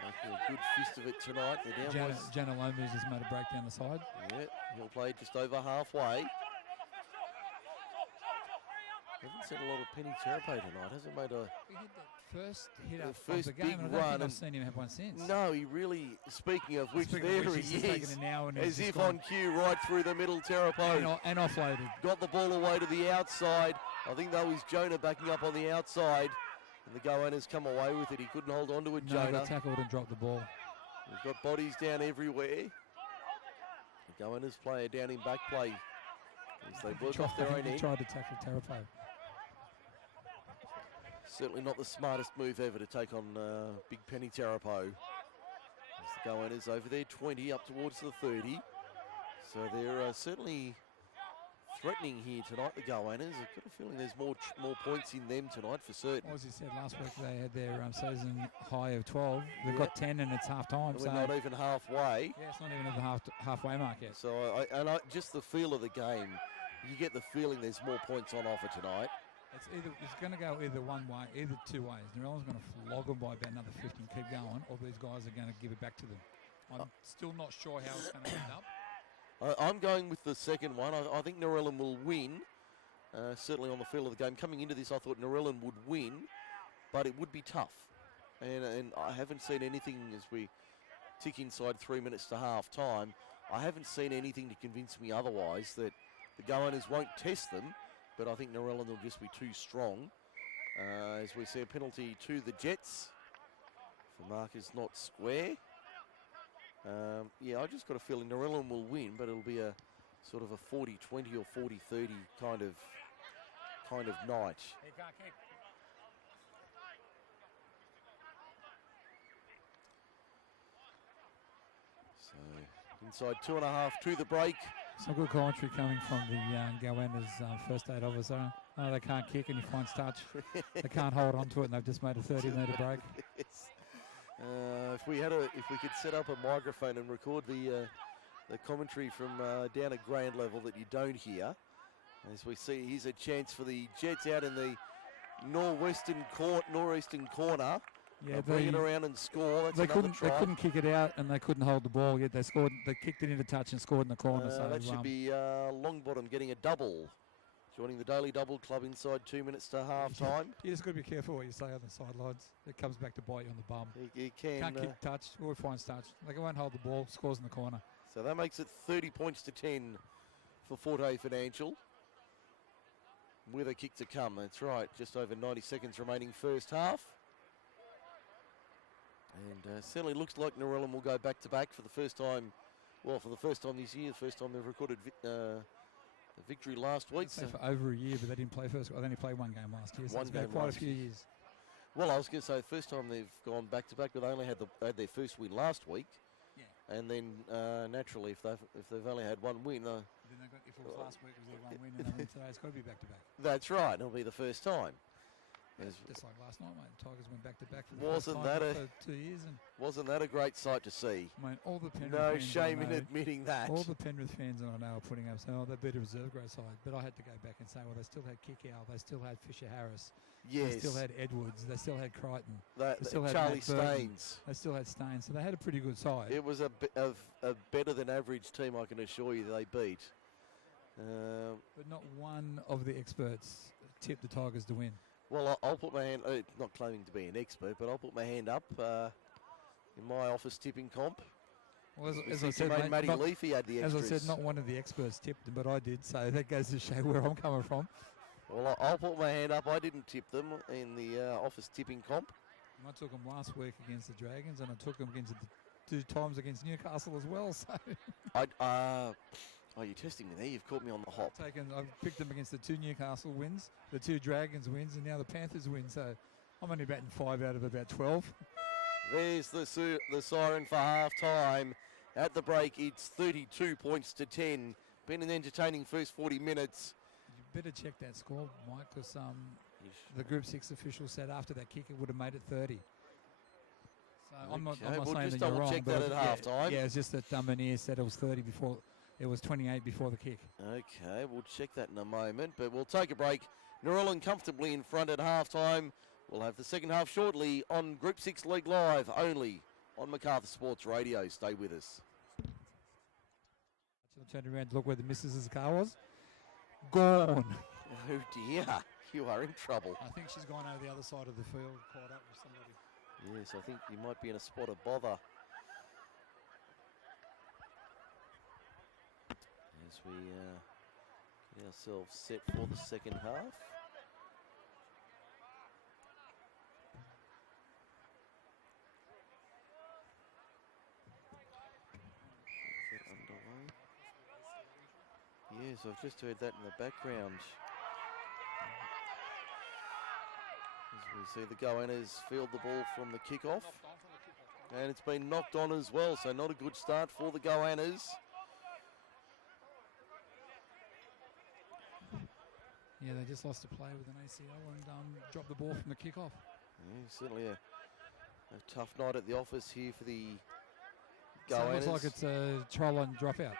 making a good fist of it tonight. They're down Jana Lomu's just made a break down the side. Yeah, he'll play just over halfway. Haven't seen a lot of Penny Terape tonight. Hasn't made a... He hit that first hit up first of the game, big and I don't run. think I've seen him have one since. No, he really, speaking of which, Speaking there of which, he he's is. taken it now and As he's if just on cue, right through the middle, Terape. and offloaded. Got the ball away to the outside. I think that was Jonah backing up on the outside. And the Goannas come away with it. He couldn't hold on to it, No, Jonah. got tackled and dropped the ball. We've got bodies down everywhere. The Goannas player down in back play as they work off their own He end. tried to tackle Terape. Certainly not the smartest move ever to take on Big Penny Terapo. As the Goannas over there, 20 up towards the 30. So they're certainly threatening here tonight, the Goannas. I've got a feeling there's more points in them tonight for certain. As you said last week, they had their season high of 12. They've got 10 and it's half-time. We're not even halfway. Yeah, it's not even at the halfway mark yet. So just the feel of the game, you get the feeling there's more points on offer tonight. It's going to go either one way, either two ways. Narellan's going to flog them by about another 50 and keep going, or these guys are going to give it back to them. I'm still not sure how it's going to end up. I'm going with the second one. I think Narellan will win, certainly on the feel of the game. Coming into this, I thought Narellan would win, but it would be tough. And I haven't seen anything as we tick inside 3 minutes to half time. I haven't seen anything to convince me otherwise that the Goannas won't test them. But I think Narellan will just be too strong. As we see a penalty to the Jets for markers not square. Yeah, I just got a feeling Narellan will win, but it'll be a sort of a 40-20 or 40-30 kind of night. So inside 2.5 to the break. Some good commentary coming from the Goannas first aid officer. Oh, they can't kick and he finds touch. They can't hold on to it and they've just made a 30-metre break. Yes. If we could set up a microphone and record the commentary from down at ground level that you don't hear. As we see, here's a chance for the Jets out in the northeastern corner. Yeah, bring it around and score. That's they another try. couldn't kick it out, and they couldn't hold the ball. Yet they scored. They kicked it into touch and scored in the corner. So that should be Longbottom getting a double. Joining the Daily Double Club inside 2 minutes to half time. You just got to be careful what you say on the sidelines. It comes back to bite you on the bum. You can't kick touch or finds touch. They won't hold the ball. Scores in the corner. So that makes it 30 points to 10 for Forte Financial. With a kick to come. That's right. Just over 90 seconds remaining first half. And certainly looks like Narellan will go back to back for the first time. Well, for the first time this year, the first time they've recorded a victory last week. So for over a year, but they didn't play first. Well, they only played one game last year. So it's been quite a few years. Well, I was going to say the first time they've gone back to back, but they only had their first win last week. Yeah. And then naturally, if they've only had one win, then if it was last week, it was their one win, and then today it's got to be back to back. That's right. It'll be the first time. Just like last night, mate. The Tigers went back to back for the first time for 2 years. And wasn't that a great sight to see? Mate, all the Penrith no fans shame in admitting that. All the Penrith fans I know are putting up saying, "Oh, they beat a reserve grade side," but I had to go back and say, "Well, they still had Kickow, they still had Fisher Harris, yes, they still had Edwards, they still had Crichton, they still had Charlie Staines, they still had Staines, so they had a pretty good side." It was a better than average team, I can assure you. They beat, but not one of the experts tipped the Tigers to win. Well, I'll put my hand, not claiming to be an expert, but I'll put my hand up in my office tipping comp. Well, as I said, mate, Matty Leafy had the extras. As I said, not one of the experts tipped them, but I did, so that goes to show where I'm coming from. Well, I'll put my hand up. I didn't tip them in the office tipping comp. I took them last week against the Dragons, and I took them against the 2 times against Newcastle as well. So. Oh, you're testing me there. You've caught me on the hop. I've picked them against the 2 Newcastle wins, the 2 Dragons wins, and now the Panthers win. So I'm only batting 5 out of about 12. There's the siren for half time. At the break, it's 32 points to 10. Been an entertaining first 40 minutes. You better check that score, Mike, because the Group 6 official said after that kick it would have made it 30. So okay, I'm not saying that you're wrong. Check that at half time. Yeah, it's just that Dumbarnier said it was 30 before. It was 28 before the kick. Okay, we'll check that in a moment, but we'll take a break. Narellan comfortably in front at halftime. We'll have the second half shortly on Group 6 League Live, only on Macarthur Sports Radio. Stay with us. I'll turn around to look where the missus' car was. Gone. Oh dear, you are in trouble. I think she's gone over the other side of the field, caught up with somebody. Yes, I think you might be in a spot of bother. As we get ourselves set for the second half. Is that underway? Yes, I've just heard that in the background. As we see the Goannas field the ball from the kickoff. And it's been knocked on as well, so not a good start for the Goannas. Yeah, they just lost a play with an ACL and dropped the ball from the kickoff. Yeah, certainly a tough night at the office here for the Goannas. Looks like it's a try line dropout.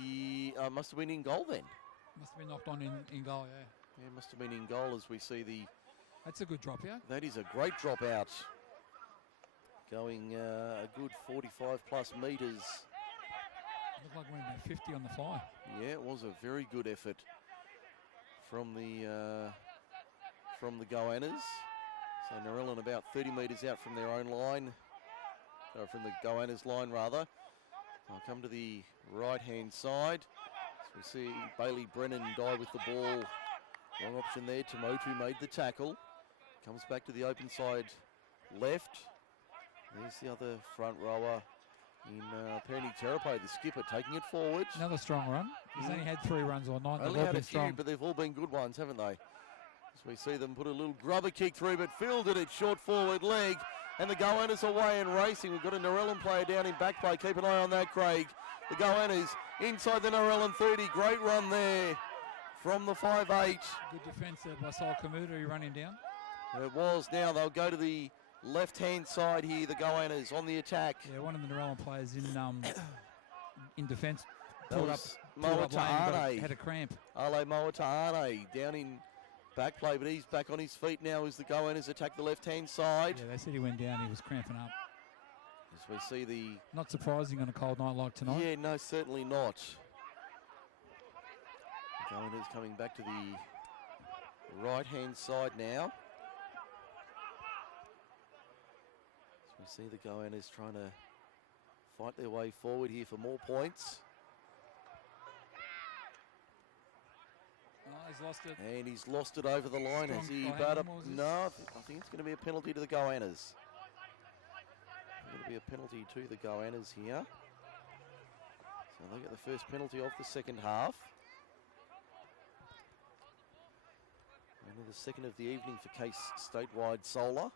Yeah, must have been in goal then. Must have been knocked on in goal, yeah. Yeah, must have been in goal as we see the... That's a good dropout. That is a great dropout. Going a good 45 plus metres. Looked like went about 50 on the fly. Yeah, it was a very good effort from the Goannas. So Narellan about 30 metres out from their own line, or from the Goannas line rather. I'll come to the right-hand side. So we see Bailey Brennan die with the ball. Wrong option there. Tamotu made the tackle. Comes back to the open side left. There's the other front rower in Penny Terape, the skipper, taking it forward. Another strong run. He's only had 3 runs all night. Only had a few, but they've all been good ones, haven't they? As we see them put a little grubber kick through, but fielded it short forward leg. And the Goannas away and racing. We've got a Narellan player down in back play. Keep an eye on that, Craig. The Goannas inside the Narellan 30. Great run there from the 5'8". Good defence there by Sol Kamuta, running down. It was. Now they'll go to the left-hand side here, the Goannas on the attack. Yeah, one of the Narellan players in defence pulled up lane, had a cramp. Ale Moatahane down in back play, but he's back on his feet now as the Goannas attack the left-hand side. Yeah, they said he went down. He was cramping up. As we see the... Not surprising on a cold night like tonight. Yeah, no, certainly not. Goannas coming back to the right-hand side now. As we see the Goannas trying to fight their way forward here for more points. Oh, he's lost it. And he's lost it over the line. Has he? No, I think it's going to be a penalty to the Goannas. Going to be a penalty to the Goannas here. So they get the first penalty of the second half. And the second of the evening for Case Statewide Solar.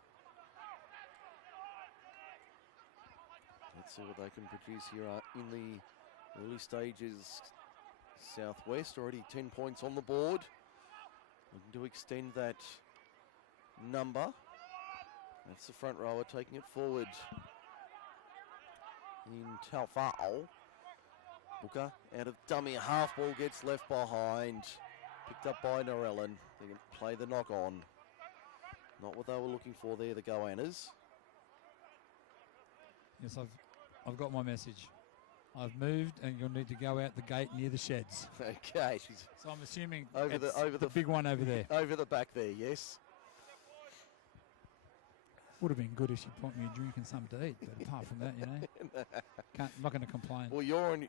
Let's see what they can produce here in the early stages. Southwest already 10 points on the board. Looking to extend that number. That's the front rower taking it forward. In Taufa'o. Booker out of dummy, half ball gets left behind. Picked up by Narellan. They can play the knock on. Not what they were looking for there, the Goannas. Yes, I've got my message. I've moved, and you'll need to go out the gate near the sheds. Okay. So I'm assuming over the big one over there. Over the back there, yes. Would have been good if she bought me a drink and something to eat, but apart from that, you know, I'm not going to complain. Well, you're on.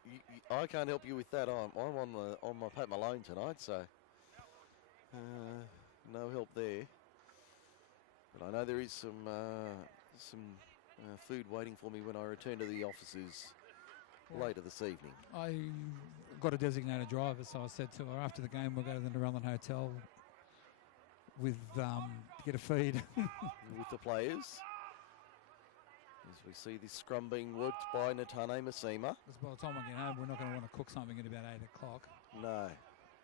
I can't help you with that. I'm on my Pat Malone tonight, so no help there. But I know there is some food waiting for me when I return to the offices later this evening. I got a designated driver, so I said to her after the game we'll go to the Narellan Hotel with to get a feed with the players. As we see this scrum being worked by Natane Masima. Because by the time I get home, we're not going to want to cook something at about 8 o'clock. No,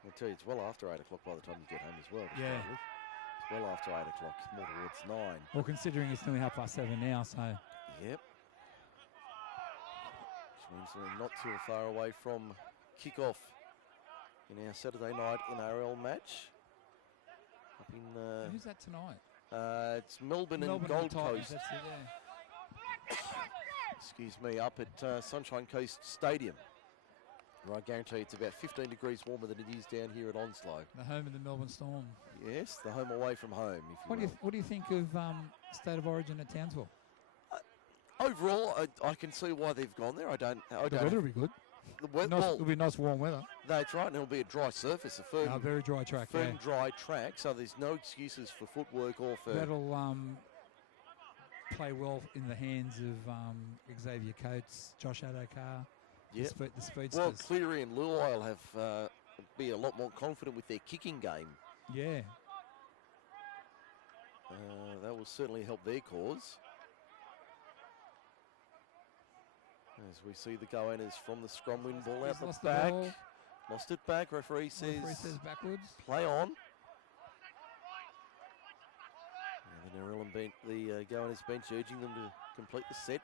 I'll tell you, it's well after 8 o'clock by the time you get home as well. Yeah, it's well after 8 o'clock, more towards 9. Well, considering it's nearly 7:30 now, so. Yep. Which means we're not too far away from kick-off in our Saturday night NRL match. Up in, who's that tonight? It's Melbourne and Gold Coast. That's it, yeah. Excuse me, up at Sunshine Coast Stadium. Where I guarantee it's about 15 degrees warmer than it is down here at Onslow. The home of the Melbourne Storm. Yes, the home away from home, if you will. What do you think of State of Origin at Townsville? Overall, I can see why they've gone there. The weather will be good. It'll be nice warm weather. That's right, and it'll be a dry surface, a firm, very dry track. Dry track. So there's no excuses for footwork or for. That'll play well in the hands of Xavier Coates, Josh Adokar, the speedsters. Well, Cleary and Luai have be a lot more confident with their kicking game. Yeah. That will certainly help their cause. As we see the Goannas from the scrum win ball out the back. Lost it back. Referee says backwards. Play on. The Narellan bench, the Goannas bench urging them to complete the set.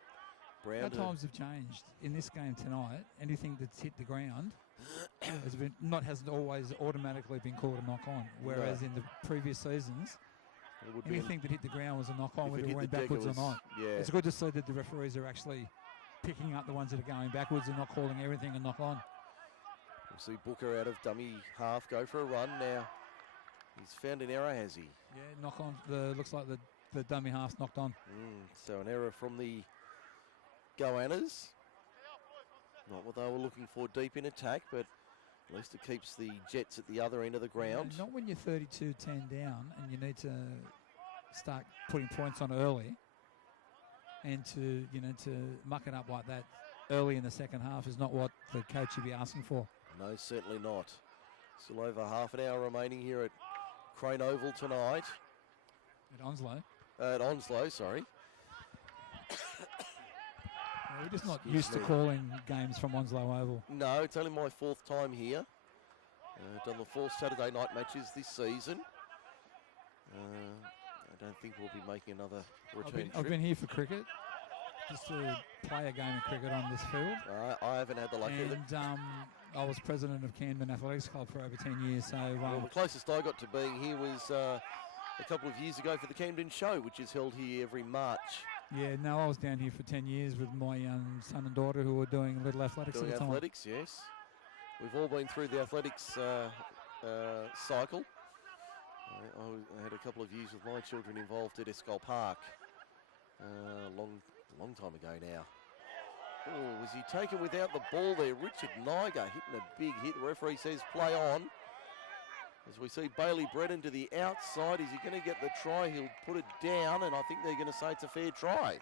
Brown. How times have changed in this game tonight. Anything that's hit the ground hasn't always automatically been called a knock on. Whereas in the previous seasons, anything that hit the ground was a knock on, whether it went backwards or not. Yeah. It's good to see that the referees are actually picking up the ones that are going backwards and not calling everything a knock on. We'll see Booker out of dummy half go for a run now. He's found an error, has he? Yeah, knock on. Looks like the dummy half's knocked on. So an error from the Goannas. Not what they were looking for deep in attack, but at least it keeps the Jets at the other end of the ground. Yeah, not when you're 32-10 down and you need to start putting points on early. And to muck it up like that early in the second half is not what the coach should be asking for. No, certainly not. Still over half an hour remaining here at Crane Oval tonight. At Onslow. At Onslow, sorry. We're just not used to calling games from Onslow Oval. No, it's only my 4th time here. Done the 4 Saturday night matches this season. I don't think we'll be making another return trip. I've been here for cricket. just to play a game of cricket on this field. I haven't had the luck either. And I was president of Camden Athletics Club for over 10 years. So Well, the closest I got to being here was a couple of years ago for the Camden Show, which is held here every March. yeah, no, I was down here for 10 years with my son and daughter who were doing little athletics Doing at the time. athletics, yes. We've all been through the athletics cycle. I had a couple of years with my children involved at Escol Park. Long time ago now. Oh, was he taken without the ball there? Richard Niger hitting a big hit. The referee says play on. As we see Bailey Brennan to the outside. Is he going to get the try? He'll put it down, and I think they're going to say it's a fair try.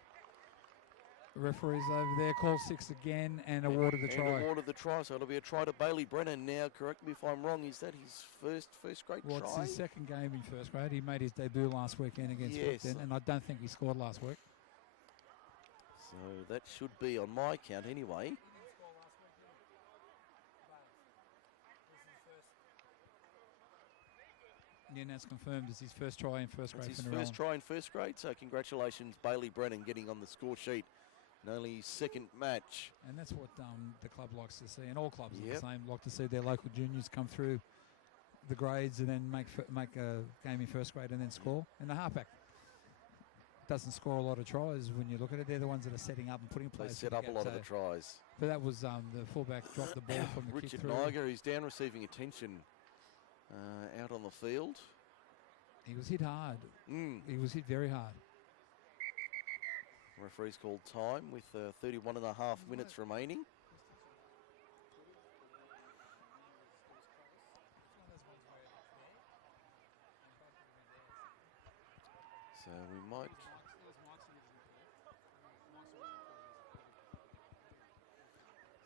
The referee's over there, called 6 again and awarded the try. Awarded the try, so it'll be a try to Bailey Brennan. Now, correct me if I'm wrong, is that his first grade Well, try? it's his second game in first grade. He made his debut last weekend against Wickton, and I don't think he scored last week. So that should be on my count anyway. Yeah, that's confirmed as his first try in first grade. It's his first try in first grade, so congratulations, Bailey Brennan, getting on the score sheet. And only his second match. And that's what the club likes to see, and all clubs are the same, like to see their local juniors come through the grades and then make a game in first grade and then score. And the halfback doesn't score a lot of tries when you look at it. They're the ones that are setting up and putting players. They set up a lot of the tries. But that was the fullback dropped the ball from the Richard kick through. Niger, he's down receiving attention out on the field. He was hit hard. He was hit very hard. Referee's called time with 31 and a half minutes remaining. So we might...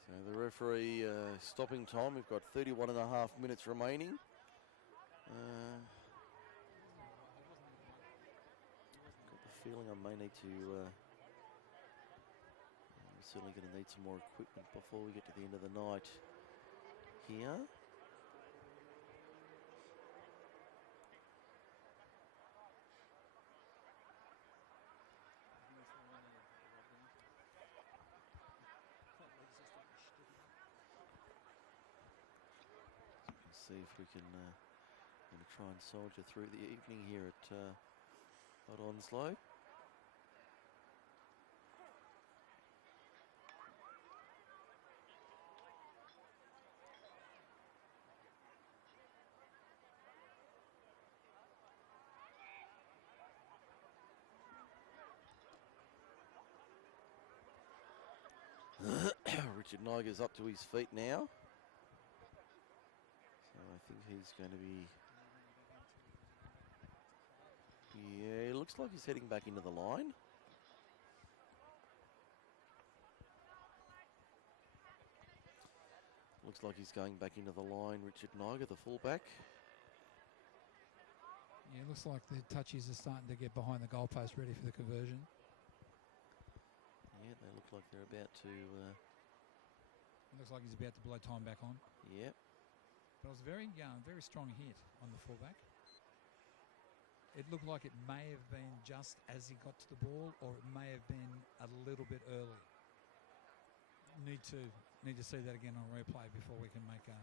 So the referee stopping time. We've got 31 and a half minutes remaining. Got the feeling I may need to... we're certainly going to need some more equipment before we get to the end of the night here. See if we can try and soldier through the evening here at Onslow. Richard Niger's up to his feet now. So I think he's going to be... Yeah, it looks like he's heading back into the line. Looks like he's going back into the line, Richard Niger, the fullback. Yeah, it looks like the touchies are starting to get behind the goalpost, ready for the conversion. Yeah, they look like they're about to... Looks like he's about to blow time back on. Yep. But it was a very strong hit on the fullback. It looked like it may have been just as he got to the ball, or it may have been a little bit early. Need to see that again on replay before we can make a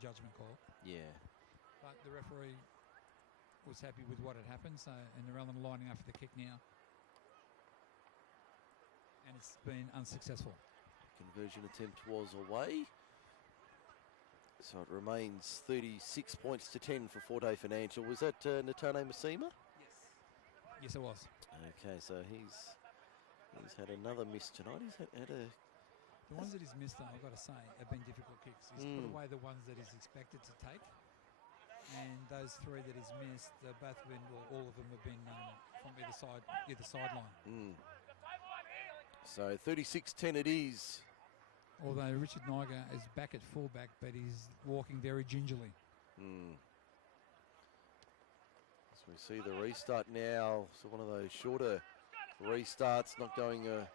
judgment call. Yeah. But the referee was happy with what had happened, so and Narellan lining up for the kick now. And it's been unsuccessful. Conversion attempt was away. So it remains 36 points to 10 for Forte Financial. Was that Natane Masima? Yes. Yes, it was. Okay, so he's had another miss tonight. He's had a... The ones that he's missed, though, I've got to say, have been difficult kicks. He's put away the ones that he's expected to take. And those three that he's missed, both of them, well, all of them have been from either sideline. So 36-10 it is. Although Richard Niger is back at fullback, but he's walking very gingerly. As we see the restart now, so one of those shorter restarts, not going a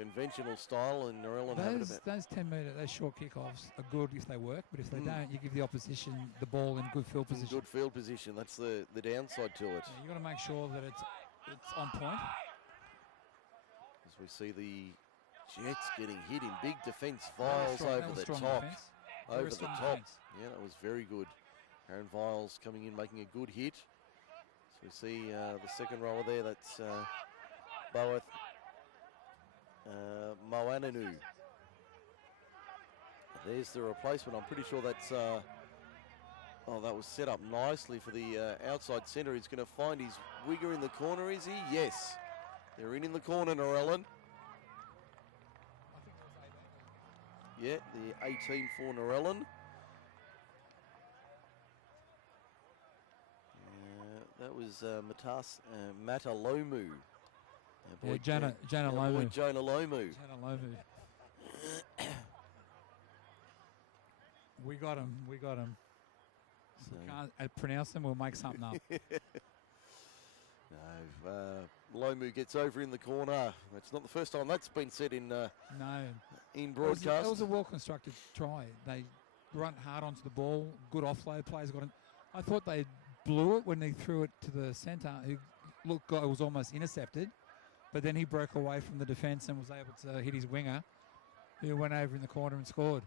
conventional style, and Narellan having a bit. Those 10-metre, those short kickoffs are good if they work, but if they don't, you give the opposition the ball in good field position. Good field position, that's the downside to it. Yeah, you've got to make sure that it's on point. As As we see the Jets getting hit in big defence. Viles over the top. Over the top. Yeah, that was very good. Aaron Viles coming in, making a good hit. So we see the second rower there, that's Boeth Moananu. There's the replacement. I'm pretty sure that's, oh, that was set up nicely for the outside centre. He's going to find his wigger in the corner, is he? Yes. They're in the corner, Narellan. Yeah, the 18 for Narellan. That was Matalomu. Jonah Lomu. Jonah Lomu. We got him. So. We can't pronounce them. We'll make something up. No, Lomu gets over in the corner. That's not the first time that's been said in in broadcast. That was a well-constructed try. They run hard onto the ball. Good offload. Players got it. I thought they blew it when they threw it to the centre, who looked like it was almost intercepted. But then he broke away from the defence and was able to hit his winger, who went over in the corner and scored.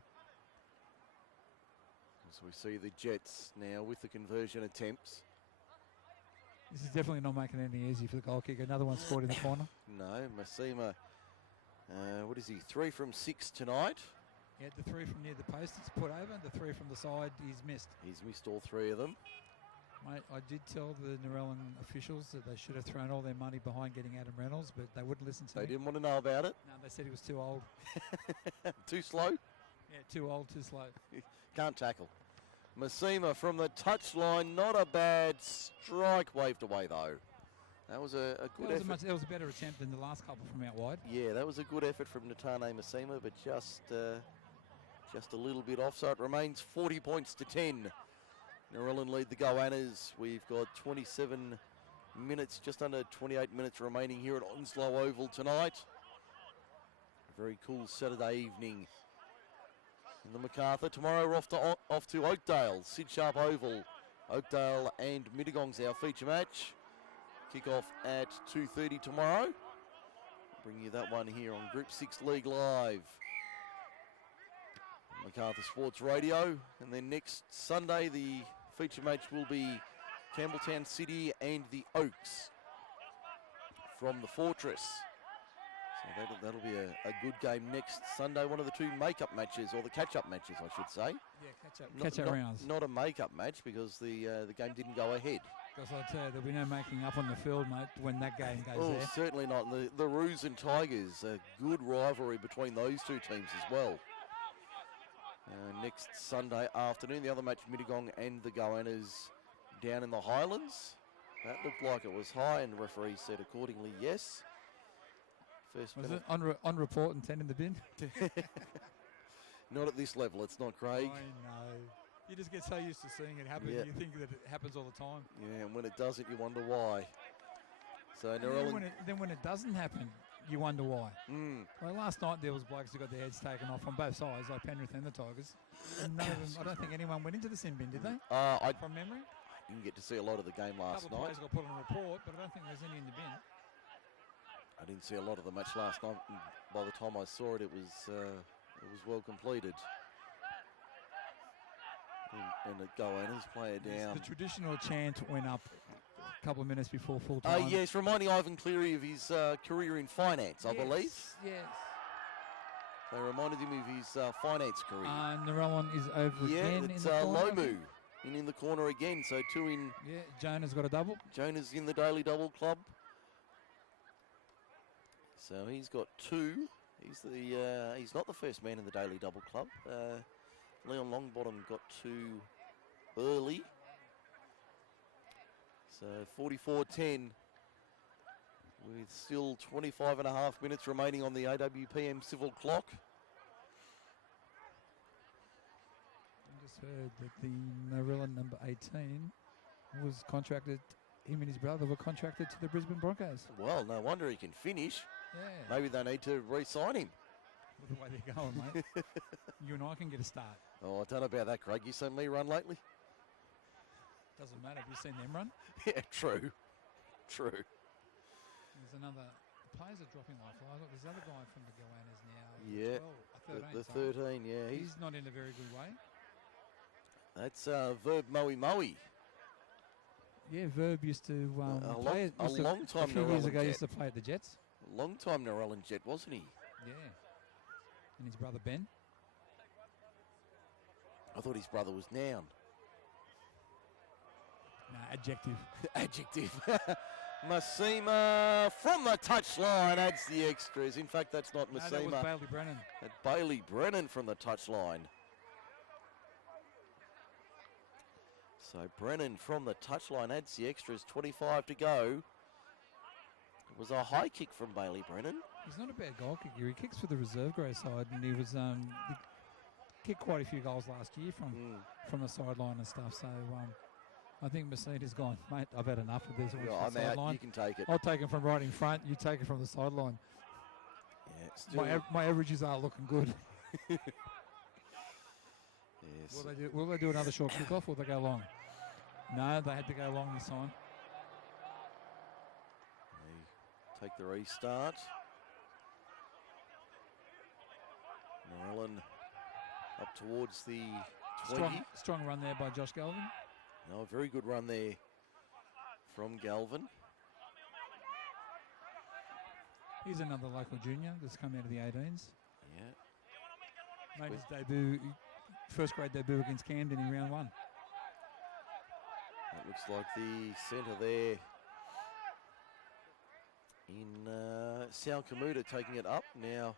So we see the Jets now with the conversion attempts. This is definitely not making it any easy for the goal kicker. Another one scored in the corner. No, Masima, what is he, 3 from 6 tonight? Yeah, the 3 from near the post is put over. The 3 from the side, he's missed. He's missed all 3 of them. Mate, I did tell the Narellan officials that they should have thrown all their money behind getting Adam Reynolds, but they wouldn't listen to me. They didn't want to know about it? No, they said he was too old. Too slow? Yeah, too old, too slow. Can't tackle. Masima from the touchline, not a bad strike, waved away though. That was a good effort. That was a better attempt than the last couple from out wide. Yeah, that was a good effort from Natane Masima, but just a little bit off, so it remains 40 points to 10. Narellan lead the Goannas. We've got 27 minutes, just under 28 minutes remaining here at Onslow Oval tonight. A very cool Saturday evening in the MacArthur. Tomorrow we're off to Oakdale, Sid Sharp Oval. Oakdale and Mittagong's our feature match. Kick-off at 2:30 tomorrow. Bring you that one here on Group 6 League Live. MacArthur Sports Radio. And then next Sunday, the feature match will be Campbelltown City and the Oaks from the Fortress. So that'll be a good game next Sunday. One of the 2 make-up matches, or the catch-up matches, I should say. Yeah, catch-up rounds. Not a make-up match because the game didn't go ahead. Because I'll tell you, there'll be no making up on the field, mate, when that game goes there. Certainly not. And the Roos and Tigers, a good rivalry between those 2 teams as well. Next Sunday afternoon, the other match, Mittagong and the Goannas down in the Highlands. That looked like it was high, and the referee said accordingly, yes. Was it on report and 10 in the bin? Not at this level, it's not, Craig. I know. You just get so used to seeing it happen, you think that it happens all the time. Yeah, and when it doesn't, you wonder why. So then when it doesn't happen, you wonder why. Well, last night there was blokes who got their heads taken off on both sides, like Penrith and the Tigers. And none of them, I don't think anyone went into the sin bin, did they? From memory? I didn't get to see a lot of the game last night. A couple of players got put on a report, but I don't think there's any in the bin. I didn't see a lot of the match last night. By the time I saw it, it was well completed. And the Goannas player down. The traditional chant went up a couple of minutes before full time. Yes, reminding Ivan Cleary of his career in finance, I believe. Yes. They reminded him of his finance career. Narellan is over again. It's in the corner. Lomu in the corner again. So 2 in. Yeah, Jonah's got a double. Jonah's in the Daily Double Club. So he's got 2. He's not the first man in the Daily Double Club. Leon Longbottom got 2 early. So 44-10 with still 25 and a half minutes remaining on the AWPM civil clock. I just heard that the Narellan number 18 was contracted, him and his brother were contracted to the Brisbane Broncos. Well, no wonder he can finish. Yeah. Maybe they need to re-sign him. With the way they're going, mate. You and I can get a start. Oh, I don't know about that, Craig. You seen me run lately? Doesn't matter. Have you seen them run? Yeah, true. There's another players are dropping like flies. Look, there's another guy from the Goannas now. Yeah, 13. the sorry. 13, yeah. He's not in a very good way. That's Verb Moe. Yeah, Verb used to play a long time a few years Narellan ago. Jet. Used to play at the Jets. Long time Narellan Jet, wasn't he? Yeah, and his brother Ben. I thought his brother was noun. No, adjective. Adjective. Massima from the touchline adds the extras. In fact, that's not No, Massima. that was Bailey Brennan. That's Bailey Brennan from the touchline. So Brennan from the touchline adds the extras. 25 to go. It was a high kick from Bailey Brennan. He's not a bad goal kicker. He kicks for the reserve grade side, and he was he kicked quite a few goals last year from the sideline and stuff. So I think Massina's gone, mate. I've had enough of this. Yeah, I'm out. You can take it. I'll take him from right in front. You take it from the sideline. Yeah, still. My averages are looking good. Yes. Will they do another short kick-off, or will they go long? No, they had to go long this time. They take the restart. Narellan up towards the 20. Strong run there by Josh Galvin. No, a very good run there from Galvin. He's another local junior that's come out of the 18s. Yeah. Made his debut, first grade debut against Camden in round 1. That looks like the centre there in Sal Kamuta taking it up. Now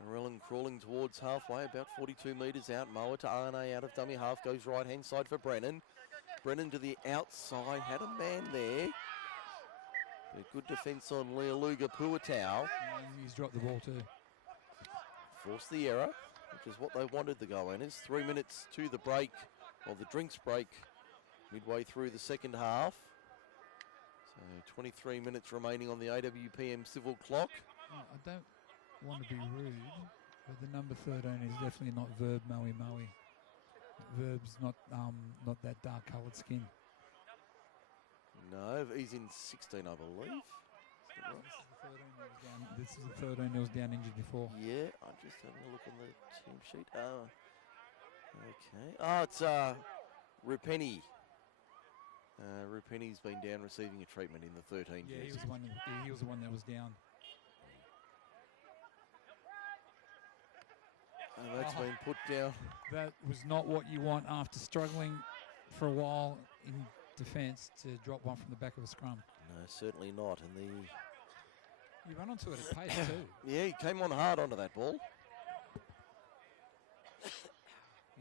Narellan crawling towards halfway, about 42 metres out. Moa to Arne out of dummy half, goes right-hand side for Brennan. Brennan to the outside, had a man there. But good defence on Lealuga Puatau. He's dropped the ball too. Forced the error, which is what they wanted, the Goannas. 3 minutes to the break, or the drinks break, midway through the second half. So 23 minutes remaining on the AWPM civil clock. Oh, I don't want to be rude, but the number 13 is definitely not Verb Moe. Verb's not that dark coloured skin. No, he's in 16, I believe. Is that right? This is the 13 that was down injured before. Yeah, I'm just having a look on the team sheet. Okay. Oh, it's Rupenny. Rupenny's been down receiving a treatment in the 13 Yeah, jersey. he was the one that was down. And that's been put down. That was not what you want after struggling for a while in defence to drop one from the back of a scrum. No, certainly not. And You run onto it at pace too. yeah, he came on hard onto that ball.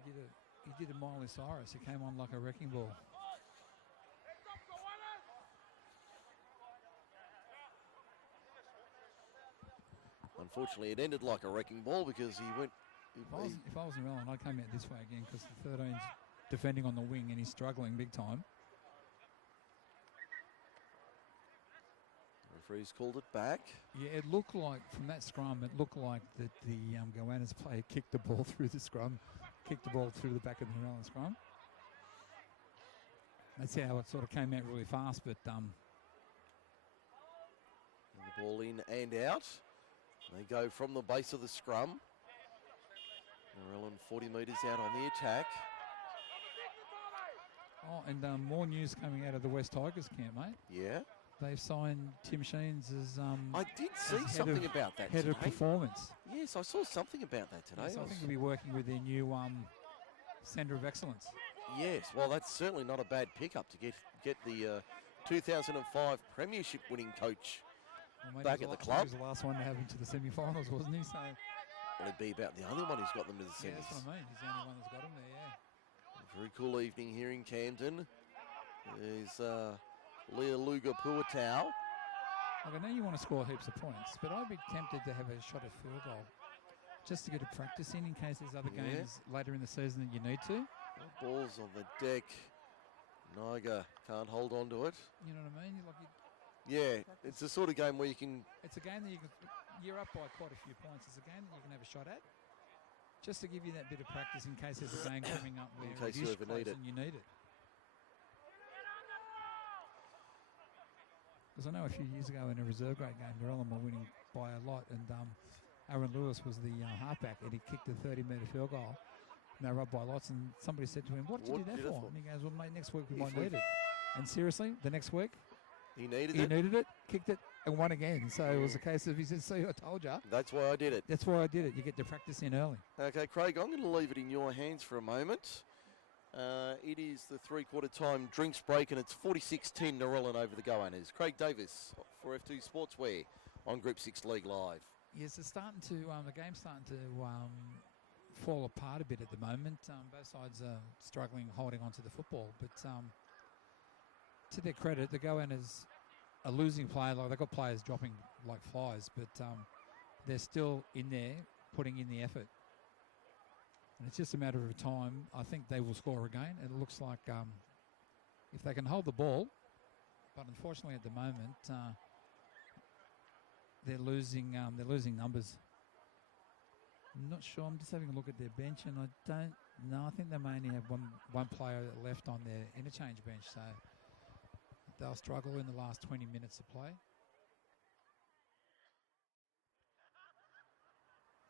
He did a Miley Cyrus. He came on like a wrecking ball. Unfortunately, it ended like a wrecking ball because he went. If I was Narellan, I'd come out this way again because the 13's defending on the wing and he's struggling big time. Referee's called it back. Yeah, it looked like, from that scrum, it looked like that the Goannas player kicked the ball through the scrum, kicked the ball through the back of the Narellan scrum. That's how it sort of came out really fast, but And the ball in and out. They go from the base of the scrum. Narellan 40 metres out on the attack. Oh, and more news coming out of the West Tigers camp, mate. Yeah. They've signed Tim Sheens as I did see something about that head today. of performance. Yes, I saw something about that today. Yes, I think we'll be working with their new Centre of Excellence. Yes, well, that's certainly not a bad pickup to get the 2005 Premiership winning coach back at the club. He was the last one to have him to the semi-finals, wasn't he? So Well, he'd be about the only one who's got them to the yeah, semis. that's what I mean. He's the only one that's got him there, yeah. Very cool evening here in Camden. There's Lealuga Puatau. Look, I know you want to score heaps of points, but I'd be tempted to have a shot at field goal just to get a practice in case there's other games later in the season that you need to. Ball's on the deck. Niger can't hold on to it. You know what I mean? Yeah, it's the sort of game where you can... It's a game that you're up by quite a few points. It's a game that you can have a shot at, just to give you that bit of practice in case there's a game coming up where in case you ever need it. and you need it. Because I know a few years ago in a reserve grade game, Narellan were winning by a lot, and Aaron Lewis was the halfback, and he kicked a 30-metre field goal. And they were up by lots, and somebody said to him, "What did you do that for?" And he goes, "Well, mate, next week we might need it." And seriously, the next week, he needed it, kicked it, and won again. So it was a case of, he said, "See, I told you." That's why I did it. That's why I did it. You get to practice in early. Okay, Craig, I'm going to leave it in your hands for a moment. It is the three-quarter time drinks break, and it's 46-10 Narellan over the Goannas. Craig Davis for F2 Sportswear on Group 6 League Live. Yes, it's starting to, the game's starting to fall apart a bit at the moment. Both sides are struggling holding on to the football, but to their credit, the Goannas are losing players. Like, they've got players dropping like flies, but they're still in there putting in the effort. And it's just a matter of time. I think they will score again. It looks like if they can hold the ball, but unfortunately at the moment they're losing numbers. I'm not sure. I'm just having a look at their bench, and I don't know. I think they may only have one player left on their interchange bench, so they'll struggle in the last 20 minutes of play.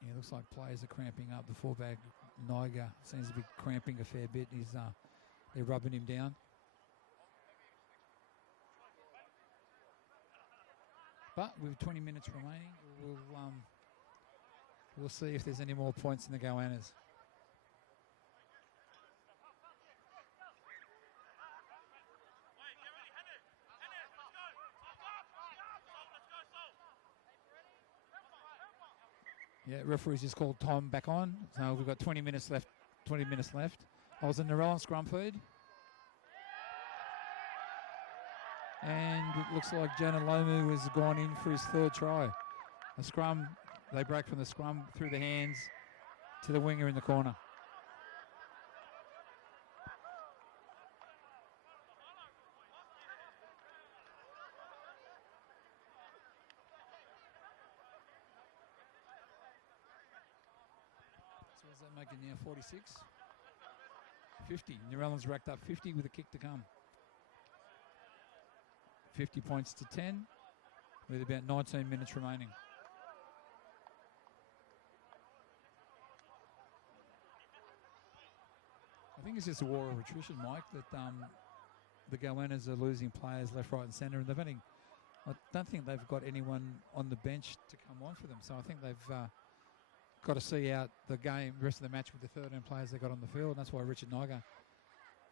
Yeah, it looks like players are cramping up. The fullback, Niger, seems to be cramping a fair bit. They're rubbing him down. But with 20 minutes remaining, we'll see if there's any more points in the Goannas. Yeah, referee's just called time back on. So we've got 20 minutes left. I was in the Narellan scrum feed. And it looks like Jonah Lomu has gone in for his third try. A scrum, they break from the scrum through the hands to the winger in the corner. So what's that making now? 46? 50. Narellan's racked up 50 with a kick to come. 50 points to 10 with about 19 minutes remaining. I think it's just a war of attrition, Mike, that the Goannas are losing players left, right and centre, and I don't think they've got anyone on the bench to come on for them, so I think they've got to see out the game, the rest of the match with the 13 players they got on the field, and that's why Richard Niger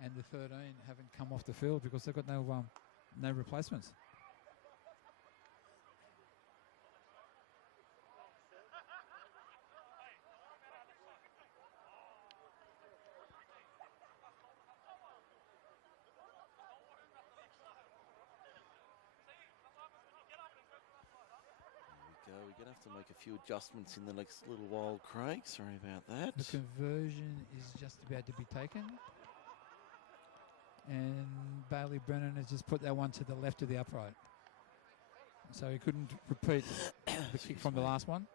and the 13 haven't come off the field, because they've got no replacements. We're going to have to make a few adjustments in the next little while, Craig. Sorry about that. The conversion is just about to be taken. And Bailey Brennan has just put that one to the left of the upright. So he couldn't repeat the kick from the last one.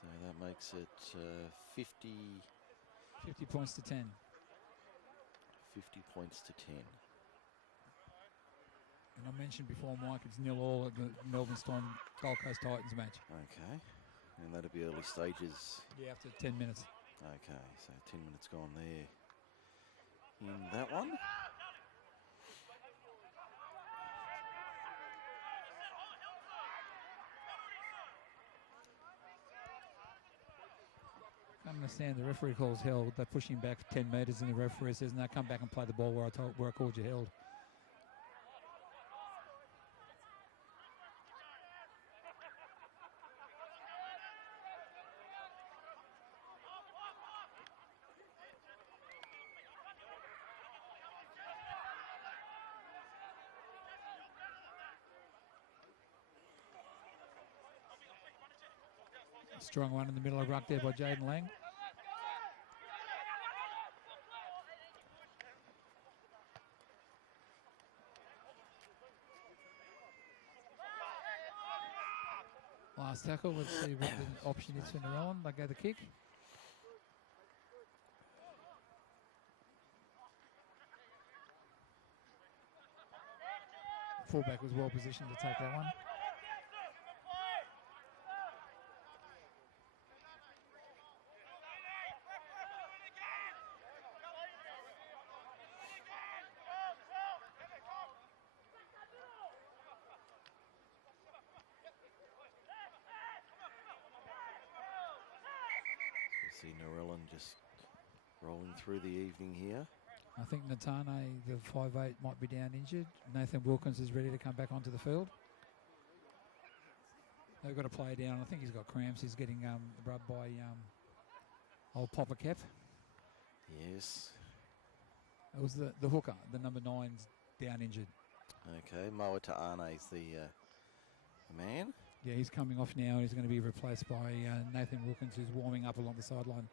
So that makes it 50 points to 10. 50 points to 10. And I mentioned before, Mike, it's 0-0 at the Melbourne Storm Gold Coast Titans match. Okay. And that'll be early stages. Yeah, after 10 minutes. Okay, so 10 minutes gone there in that one. I understand the referee calls held. They push him back 10 metres and the referee says, "No, come back and play the ball where I called you held." Strong one in the middle of ruck there by Jaden Lang. Last tackle, let's see what the option is for Narellan. They go the kick. fullback was well positioned to take that one. See Narellan just rolling through the evening here. I think Natane, the 5'8", might be down injured. Nathan Wilkins is ready to come back onto the field. They've got to play down. I think he's got cramps. He's getting rubbed by old Papa Kep. Yes. It was the hooker, the number 9's down injured. Okay, Moa Ta'ane's the man. Yeah, he's coming off now. He's going to be replaced by Nathan Wilkins, who's warming up along the sideline.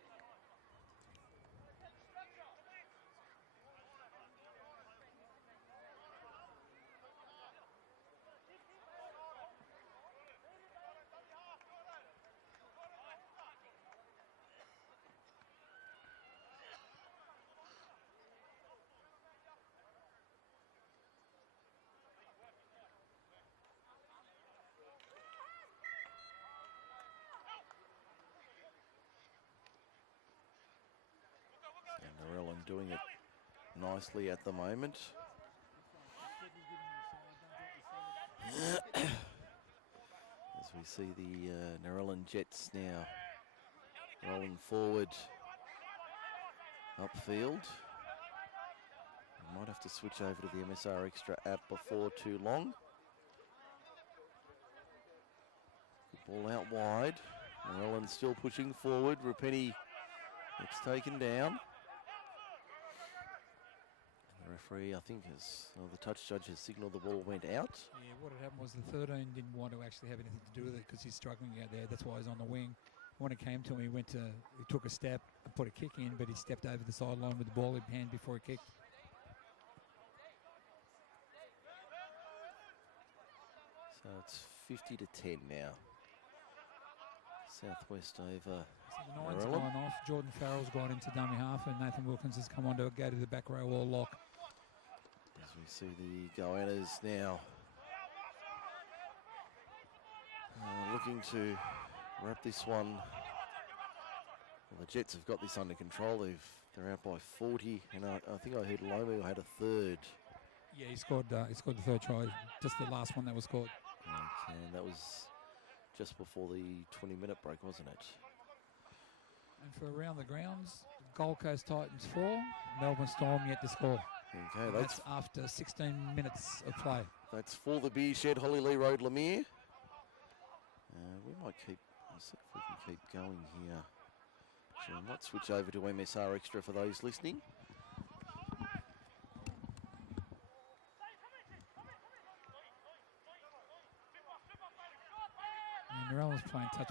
Narellan doing it nicely at the moment. As we see the Narellan Jets now rolling forward upfield. We might have to switch over to the MSR Extra app before too long. Good ball out wide. Narellan still pushing forward. Rapini gets taken down. The referee, I think, the touch judge has signalled the ball went out. Yeah, what had happened was the 13 didn't want to actually have anything to do with it because he's struggling out there. That's why he's on the wing. When it came to him, he took a step and put a kick in, but he stepped over the sideline with the ball in hand before he kicked. So it's 50 to 10 now. Southwest over. So the 9's gone off. Jordan Farrell's gone into dummy half, and Nathan Wilkins has come on to go to the back row or lock. As we see the Goannas now looking to wrap this one. Well, the Jets have got this under control. They're out by 40, and I think I heard Lomu had a third. Yeah, he scored the third try, just the last one that was scored. Okay, and that was just before the 20-minute break, wasn't it? And for around the grounds, Gold Coast Titans 4, Melbourne Storm yet to score. Okay, that's after 16 minutes of play. That's for the Beer Shed, Hollylee Road, Lemire. We might see if we can keep going here. So I might switch over to MSR Extra for those listening. Narellan's playing touch